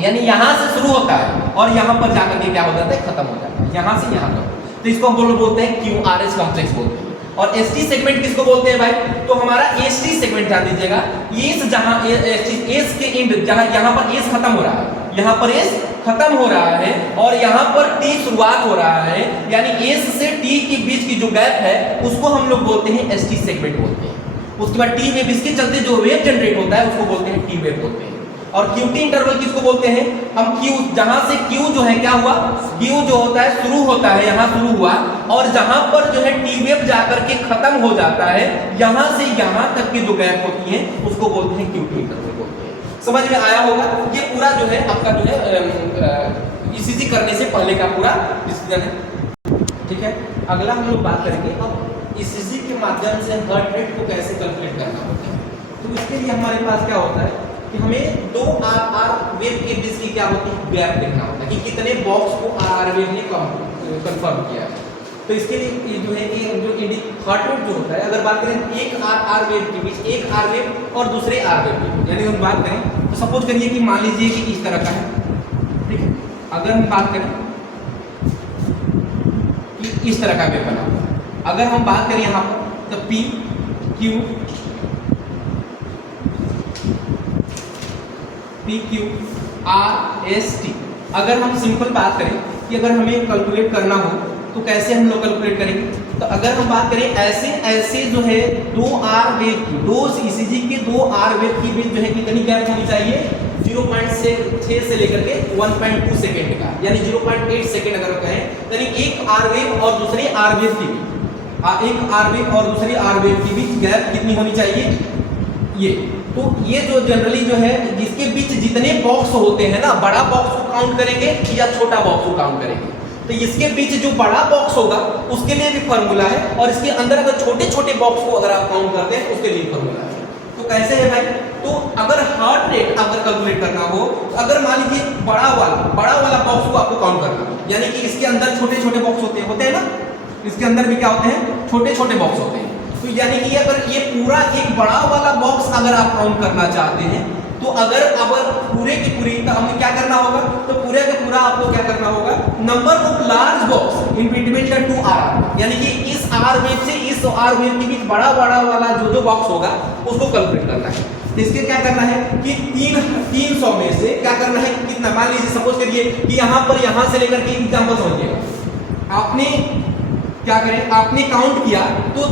यानी यहां से शुरू होता है और यहां पर जाकर के क्या हो जाता है, खत्म हो जाता है यहां से यहां तक, तो इसको हम लोग बोलते हैं QRS कॉम्प्लेक्स बोलते हैं। और ST सेगमेंट किसको बोलते हैं भाई, तो हमारा ST सेगमेंट ध्यान दीजिएगा, एस जहां एस के एंड जहां यहां पर एस खत्म हो रहा है, यहां पर एस खत्म हो रहा है और यहां पर T शुरुआत हो रहा है, यानी एस से T के बीच की जो गैप है उसको हम लोग बोलते हैं ST सेगमेंट बोलते हैं। उसके बाद T वेव, इसके चलते जो वेव जनरेट होता है उसको बोलते हैं T वेव बोलते हैं। और QT इंटरवल किसको बोलते हैं, हम Q जहां से Q जो है क्या हुआ, Q जो होता है शुरू होता है, यहाँ शुरू हुआ और जहां पर जो है T वेव जाकर के खत्म हो जाता है, यहां से यहां तक की जो गैप होती है उसको बोलते हैं QT इंटरवल बोलते हैं। समझ में आया होगा? ये पूरा जो है आपका जो है ECG करने से पहले का पूरा डिस्कशन है, ठीक है। अगला हम लोग बात करेंगे अब ECG के माध्यम से हार्ट रेट को कैसे कैलकुलेट करना होता है। तो इसके लिए हमारे पास क्या होता है कि हमें दो RR वेव के बीच की क्या होती है, गैप देखना होता है कि कितने बॉक्स को RR वेव ने कंफर्म किया है। तो इसके लिए ये जो है कि जो हार्ट रेट जो होता है, अगर बात करें एक RR वेव के बीच, एक R वेव और दूसरे R वेव के बीच, यानी हम बात करें तो सपोज करिए कि मान लीजिए कि इस तरह का है, ठीक है। अगर हम बात करें कि इस तरह का वेव बना हुआ है, अगर हम बात करें यहाँ पर तो P Q R S T, अगर हम सिंपल बात करें कि अगर हमें कैलकुलेट करना हो तो कैसे हम लोग कैलकुलेट करेंगे, तो अगर हम बात करें ऐसे जो है दो R वेव की, दो ECG के दो R वेव की बीच जो है कितनी गैप होनी चाहिए, 0.6 से लेकर के 1.2 सेकेंड का, यानी 0.8 सेकेंड अगर कहें, यानी एक R वेव और दूसरे R वेव की बीच, एक R वेव और दूसरी R वेव के बीच गैप कितनी होनी चाहिए, ये। तो ये जो जनरली जो है जिसके बीच जितने बॉक्स होते हैं ना, बड़ा बॉक्स को काउंट करेंगे या छोटा बॉक्स को काउंट करेंगे, तो इसके बीच जो बड़ा बॉक्स होगा उसके लिए भी फॉर्मूला है और इसके अंदर अगर छोटे छोटे बॉक्स को अगर आप काउंट करते हैं उसके लिए फॉर्मूला है। तो कैसे है भाई, तो अगर हार्ट रेट अगर कैलकुलेट करना हो तो अगर मान लीजिए बड़ा वाला बॉक्स को आपको काउंट करना, यानी कि इसके अंदर छोटे छोटे बॉक्स होते हैं ना, इसके अंदर भी क्या होते हैं, छोटे छोटे बॉक्स होते हैं। तो यानी कि अगर ये पूरा एक बड़ा वाला बॉक्स अगर आप काउंट करना चाहते हैं तो अगर पूरे की पूरी, तो हमें क्या करना होगा, तो पूरे का पूरा आपको क्या करना होगा, number of large box in between the two R, यानी कि इस आर वेव से इस आर वेव के बीच बड़ा बड़ा वाला जो बॉक्स होगा उसको कैलकुलेट करना है। तो इसके क्या करना है कि 300 में से क्या करना है, कितना, मान लीजिए सपोज करिए कि यहाँ पर यहाँ से लेकर के एग्जाम्पल समझिएगा, आपने क्या करें, आपने काउंट किया तो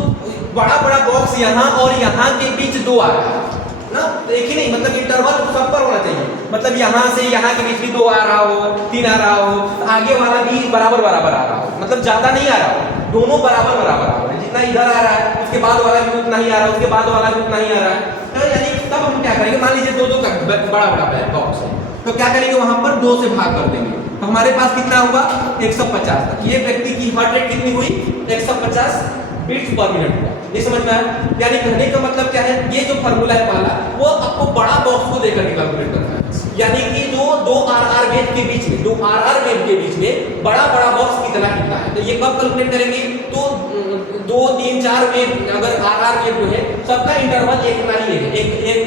बड़ा बड़ा बॉक्स यहाँ और यहाँ के बीच 2 आ रहा है ना, तो एक ही नहीं, मतलब इंटरवल सब पर होना चाहिए, मतलब यहाँ से यहाँ के बीच भी 2 आ रहा हो, 3 आ रहा हो, आगे वाला भी बराबर बराबर आ रहा हो, मतलब ज्यादा नहीं आ रहा हो, दोनों बराबर बराबर आ रहा है, जितना इधर आ रहा है उसके बाद वाला भी उतना ही आ रहा है, उसके बाद वाला भी उतना ही आ रहा है। तो यानी तब हम क्या करेंगे, मान लीजिए 2 का बड़ा बड़ा बॉक्स है, तो क्या करेंगे वहां पर 2 से भाग कर देंगे, तो हमारे पास कितना हुआ 150। ये व्यक्ति की हार्ट रेट कितनी हुई 150 बीट्स पर मिनट हुआ। ये समझ में आया, यानी कहने का मतलब क्या है, ये जो फार्मूला है पहला वो आपको बड़ा बॉक्स को देकर के कैलकुलेट करना है, यानी कि जो 2 आर वेव के बीच में, 2 आर वेव के बीच में बड़ा बड़ा बॉक्स कितना है, तो ये कब कैलकुलेट करेंगे, तो 2 3 4 वेव, अगर आर वेव जो है सबका इंटरवल एक ना ही है, एक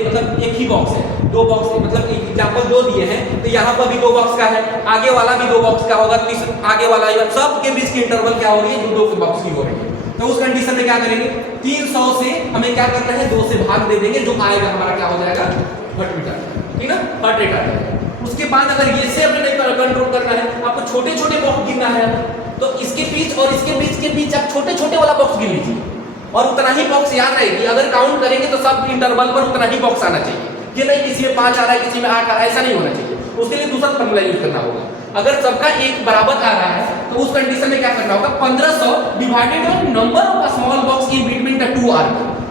मतलब एक ही बॉक्स है, 2 बॉक्स है, मतलब एग्जांपल 2 दिए हैं, तो यहाँ पर भी 2 बॉक्स का है, आगे वाला भी 2 बॉक्स का होगा, आगे वाला सब के बीच की इंटरवल क्या हो रही है, 2 बॉक्स की हो रही है। तो उस कंडीशन में क्या करेंगे, 300 से हमें क्या करना है, 2 से भाग दे देंगे, जो आएगा हमारा क्या हो जाएगा हार्ट मीटर, ठीक ना, हार्ट रेट आ जाएगा। उसके बाद अगर ये से अपने कंट्रोल करना है, आपको छोटे छोटे बॉक्स गिनना है, तो इसके बीच और इसके बीच के बीच आप छोटे छोटे वाला बॉक्स गिन लीजिए और उतना ही बॉक्स याद रहेगी, अगर काउंट करेंगे तो सब इंटरवल पर उतना ही बॉक्स आना चाहिए, ये नहीं किसी में 5 आ रहा है किसी में 8 आ रहा है, ऐसा नहीं होना चाहिए, उसके लिए दूसरा फॉर्मूला यूज करना होगा। अगर सबका एक बराबर आ रहा है तो उस कंडीशन में क्या करना होगा, 1500 divided by number of small box in between the 2 R,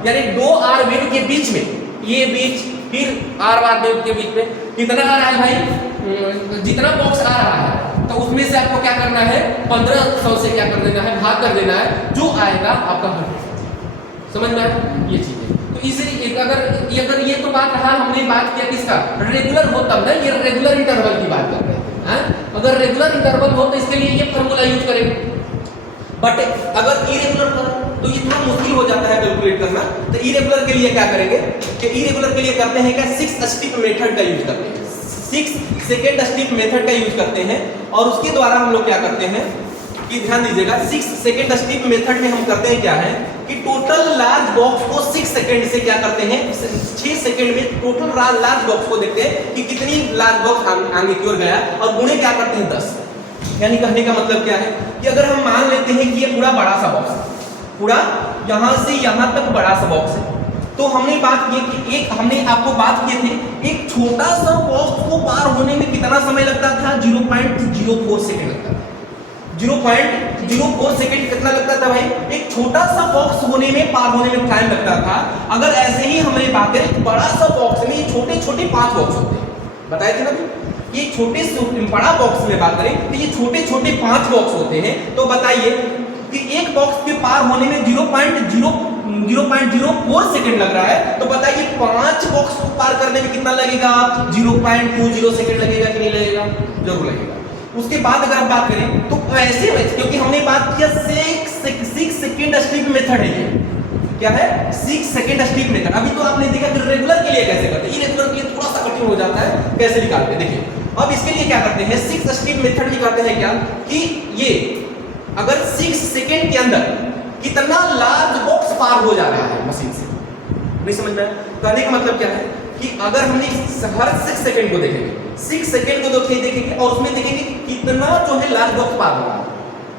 यानी 2 आर वेव के बीच में, ये बीच फिर आर वेव के बीच में कितना आ रहा है भाई, जितना बॉक्स आ रहा है तो उसमें से आपको क्या करना है, 1500 से क्या कर देना है, भाग कर देना है, जो आएगा आपका 100। समझ में आया ये चीज है। तो इसे अगर ये तो बात रहा, हमने बात किया किसका, रेगुलर हो तब ना, ये रेगुलर इंटरवल की बात कर रहे हैं, अगर रेगुलर इंटरवल हो तो इसके लिए ये फार्मूला यूज करेंगे, बट अगर इरेगुलर हो तो ये थोड़ा मुश्किल हो जाता है कैलकुलेट करना। तो इरेगुलर के लिए क्या करेंगे कि इरेगुलर के लिए करते हैं क्या, 6 स्टेप मेथड का यूज करते हैं, 6 सेकेंड स्टेप मेथड का यूज करते हैं, और उसके द्वारा हम लोग क्या करते हैं कि ध्यान दीजिएगा, 6 सेकेंड स्टेप मेथड में हम करते हैं क्या है कि टोटल लार्ज बॉक्स को 6 सेकेंड से क्या करते हैं, 6 सेकेंड में टोटल लार्ज बॉक्स को देखते हैं कि कितनी लार्ज बॉक्स आगे की ओर गया, और गुणे क्या करते हैं 10। यानी कहने का मतलब क्या है कि अगर हम मान लेते हैं कि ये पूरा बड़ा सा बॉक्स, पूरा यहाँ से यहाँ तक बड़ा सा बॉक्स है, तो हमने बात की कि हमने आपको बात किए थे एक छोटा सा बॉक्स को पार होने में कितना समय लगता था, 0.04 सेकेंड लगता था। 0.04 सेकेंड कितना लगता था भाई, एक छोटा सा बॉक्स होने में, पार होने में टाइम लगता था। अगर ऐसे ही हमने बात करें बड़ा सा बॉक्स में छोटे छोटे 5 बॉक्स होते हैं, बताए थे ना, ये छोटे बड़ा बॉक्स में बात करें तो ये छोटे छोटे 5 बॉक्स होते हैं। तो बताइए कि एक बॉक्स के पार होने में 0.04 सेकंड लग रहा है, तो बताइए 5 बॉक्स को पार करने में कितना लगेगा, 0.20 सेकंड लगेगा कि नहीं लगेगा, जरूर लगेगा। उसके बाद अगर आप बात करें तो वैसे क्योंकि हमने बात किया 6 सेकंड स्टेप मेथड है, ये क्या है 6 सेकंड स्टेप मेथड। अभी तो आपने देखा कि रेगुलर के लिए कैसे करते हैं, इरेगुलर के लिए थोड़ा सा कठिन हो जाता है कैसे निकालते हैं। देखिए अब इसके लिए क्या करते हैं, 6 स्टेप मेथड में करते हैं क्या कि ये अगर 6 सेकंड के अंदर कितना लार्ज बॉक्स पार हो जा रहा है मशीन से, नहीं समझ में। कहने का मतलब क्या है कि अगर हमने हर 6 सेकंड को देखेंगे, 6 सेकंड को देखेंगे और उसमें देखेंगे कितना जो है लार्ज बॉक्स पार हो रहा है,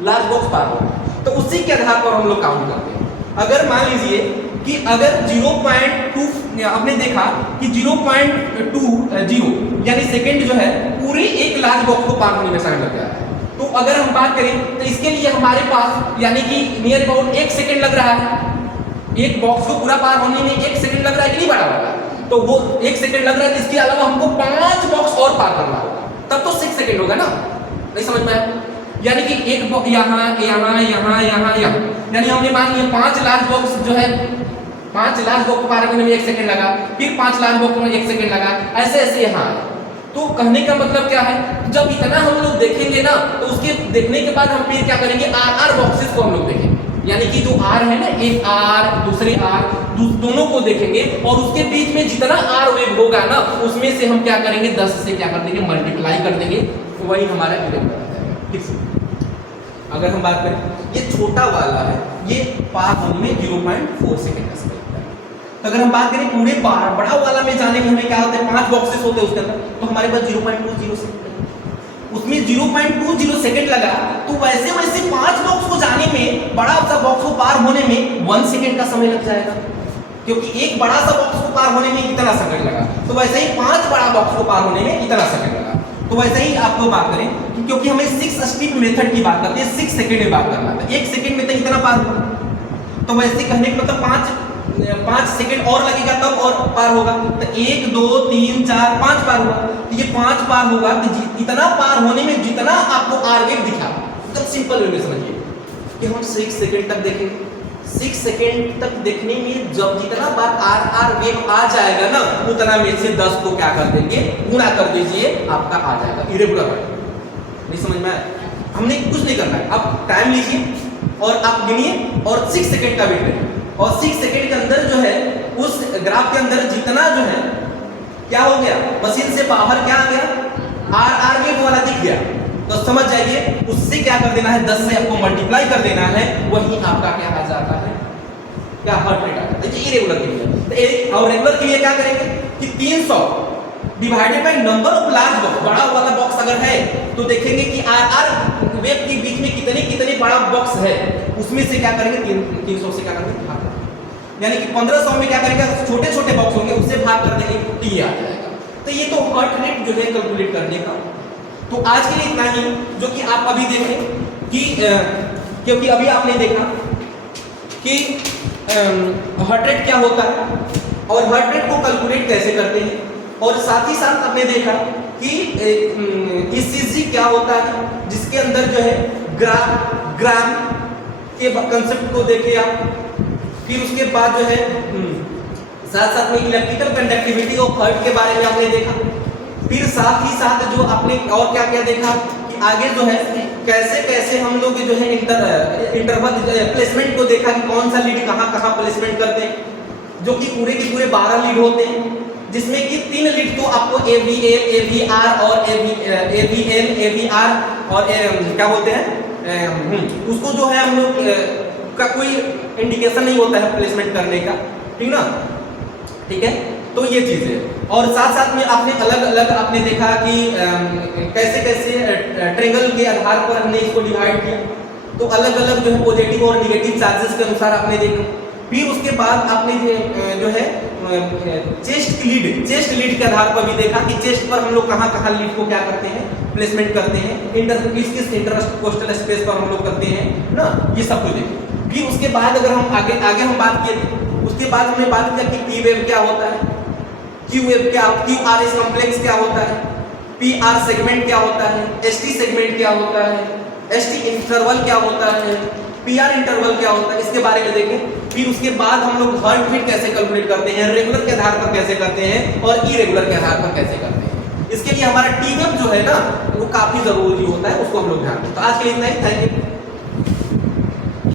लार्ज बॉक्स पार हो रहा है, तो उसी के आधार पर हम लोग काउंट करते हैं। अगर मान लीजिए कि अगर 0.2 आपने देखा कि 0.20 यानी सेकंड जो है पूरे एक लार्ज बॉक्स को पार होने में समय लग गया है, तो अगर हम बात करें तो इसके लिए हमारे पास यानी कि नियर अबाउट 1 सेकंड लग रहा है, एक बॉक्स को पूरा पार होने में 1 सेकंड लग रहा है कि नहीं बराबर है, तो वो 1 सेकंड लग रहा है, तो इसके अलावा हमको 5 बॉक्स और पार करना होगा, तब तो 6 सेकंड होगा ना, नहीं समझ में आया। यानी कि एक यहाँ यहाँ यहाँ यहाँ यहाँ, यानी हमने मान लिया 5 लार्ज बॉक्स जो है 5 लार्ज बॉक्स पार करने में 1 सेकंड लगा, फिर 5 लार्ज बॉक्स में 1 सेकंड लगा, ऐसे ऐसे यहाँ। तो कहने का मतलब क्या है, जब इतना हम लोग देखेंगे ना तो उसके देखने के बाद हम फिर क्या करेंगे, आर बॉक्सेस को हम लोग देखेंगे, यानी कि जो आर है ना, एक आर दूसरे आर दोनों को देखेंगे और उसके बीच में जितना आर वेव होगा ना उसमें से हम क्या करेंगे 10 से क्या कर देंगे मल्टीप्लाई कर देंगे, वही हमारा इरेगुलर आ जाएगा। ठीक है, अगर हम बात करें, ये छोटा वाला है, ये पार होने में 0.4 सेकंड का समय लगता है। तो अगर हम बात करें पूरे बड़ा वाला में जाने में हमें क्या होता है, 5 बॉक्सेस होते हैं उसके अंदर, तो हमारे पास 0.20 सेकंड, उसमें 0.20 सेकंड लगा, तो वैसे वैसे 5 बॉक्स को जाने में, बड़ा सा बॉक्स को पार होने में 1 सेकंड का समय लग जाएगा, क्योंकि एक बड़ा सा बॉक्स को पार होने में इतना सेकंड लगा, तो वैसे ही 5 बड़ा बॉक्स को पार होने में इतना सेकंड लगा। तो वैसे ही आपको बात करें, क्योंकि हमें 6 स्टेप मेथड की बात करते हैं, 6 सेकंड में बात करना था, 1 सेकंड में तो इतना पार हुआ, तो वैसे कहने का मतलब 5 सेकंड और लगेगा तब और पार होगा, तो 1 2 3 4 5 पार हुआ, तो ये 5 पार होगा, तो इतना पार होने में जितना आपको आर वेव दिखा, एकदम सिंपल वे में समझिए कि हम 6 सेकंड तक देखेंगे, 6 सेकंड तक देखने में जब जितना बार आर वेव आ जाएगा ना, उतना में से 10 को क्या कर देंगे, गुणा कर दीजिए, आपका आ जाएगा इरेगुलर। नहीं समझ में आया? हमने कुछ नहीं करना है, अब टाइम लीजिए और आप गिनिए और 6 सेकंड का वेट करिए, और 6 सेकंड के अंदर जो है उस ग्राफ के अंदर जितना जो है क्या हो गया, मशीन से बाहर क्या आ गया, आर वेव वाला दिख गया, तो समझ जाइए उससे क्या कर देना है, 10 से आपको मल्टीप्लाई कर देना है, वही आपका क्या आ जाता है, क्या हार्ट रेट आ जाता है। ये इरेगुलर के लिए, और रेगुलर के लिए क्या करेंगे कि 300 divided by number of large box, बड़ा वाला बॉक्स अगर है तो देखेंगे कि आर वेव के बीच में कितने बड़ा बॉक्स है, उसमें से क्या करेंगे 300 से क्या करेंगे भाग, यानी कि 1500 में क्या करेंगे, छोटे छोटे बॉक्स होंगे उससे भाग कर देंगे, तो ये आ जाएगा। तो ये तो हार्ट रेट जो है कैलकुलेट करने का। तो आज के लिए इतना ही, जो कि आप अभी देखें कि क्योंकि अभी आपने देखा कि हार्ट रेट क्या होता है और हार्ट रेट को कैलकुलेट कैसे करते हैं, और साथ ही साथ आपने देखा कि ईसीजी क्या होता है, जिसके अंदर जो है ग्राम के कंसेप्ट को देखे आप, फिर उसके बाद जो है साथ साथ में इलेक्ट्रिकल कंडक्टिविटी ऑफ हार्ट के बारे में आपने देखा, फिर साथ ही साथ जो आपने और क्या क्या देखा कि आगे जो है कैसे कैसे हम लोग जो है इंटरवल प्लेसमेंट को देखा कि कौन सा लीड कहाँ कहाँ प्लेसमेंट करते हैं, जो कि पूरे के पूरे 12 लीड होते हैं, जिसमें कि 3 लीड तो आपको AVL, AVR और AVL, AVR और क्या बोलते हैं उसको जो है हम लोग का कोई इंडिकेशन नहीं होता है प्लेसमेंट करने का, ठीक ना, ठीक है। तो ये चीज़ है, और साथ साथ में आपने अलग अलग आपने देखा कि कैसे कैसे ट्रेंगल के आधार पर हमने इसको डिवाइड किया, तो अलग अलग जो है पॉजिटिव और निगेटिव चार्जेस के अनुसार आपने देखा। फिर उसके बाद आपने जो है चेस्ट लीड के आधार पर भी देखा कि चेस्ट पर हम लोग कहाँ कहाँ लीड को क्या करते हैं, प्लेसमेंट करते हैं, किस इंटरकोस्टल स्पेस पर हम लोग करते हैं ना, ये सब कुछ देखें। फिर उसके बाद अगर हम आगे हम बात किए थे, उसके बाद हमने बात किया कि पी वेव क्या होता है, क्यू वेव क्या, QRS कॉम्प्लेक्स क्या होता है, PR सेगमेंट क्या होता है, ST सेगमेंट क्या होता है, ST इंटरवल क्या होता है, PR इंटरवल क्या होता है, इसके बारे में देखें। फिर उसके बाद हम लोग हार्ट बीट कैसे कैलकुलेट करते हैं, रेगुलर के आधार पर कैसे करते हैं और इरेगुलर के आधार पर कैसे करते हैं। इसके लिए हमारा टीम जो है ना वो काफी जरूरी होता है, उसको हम लोग ध्यान दें। तो आज के लिए इतना ही, थैंक यू।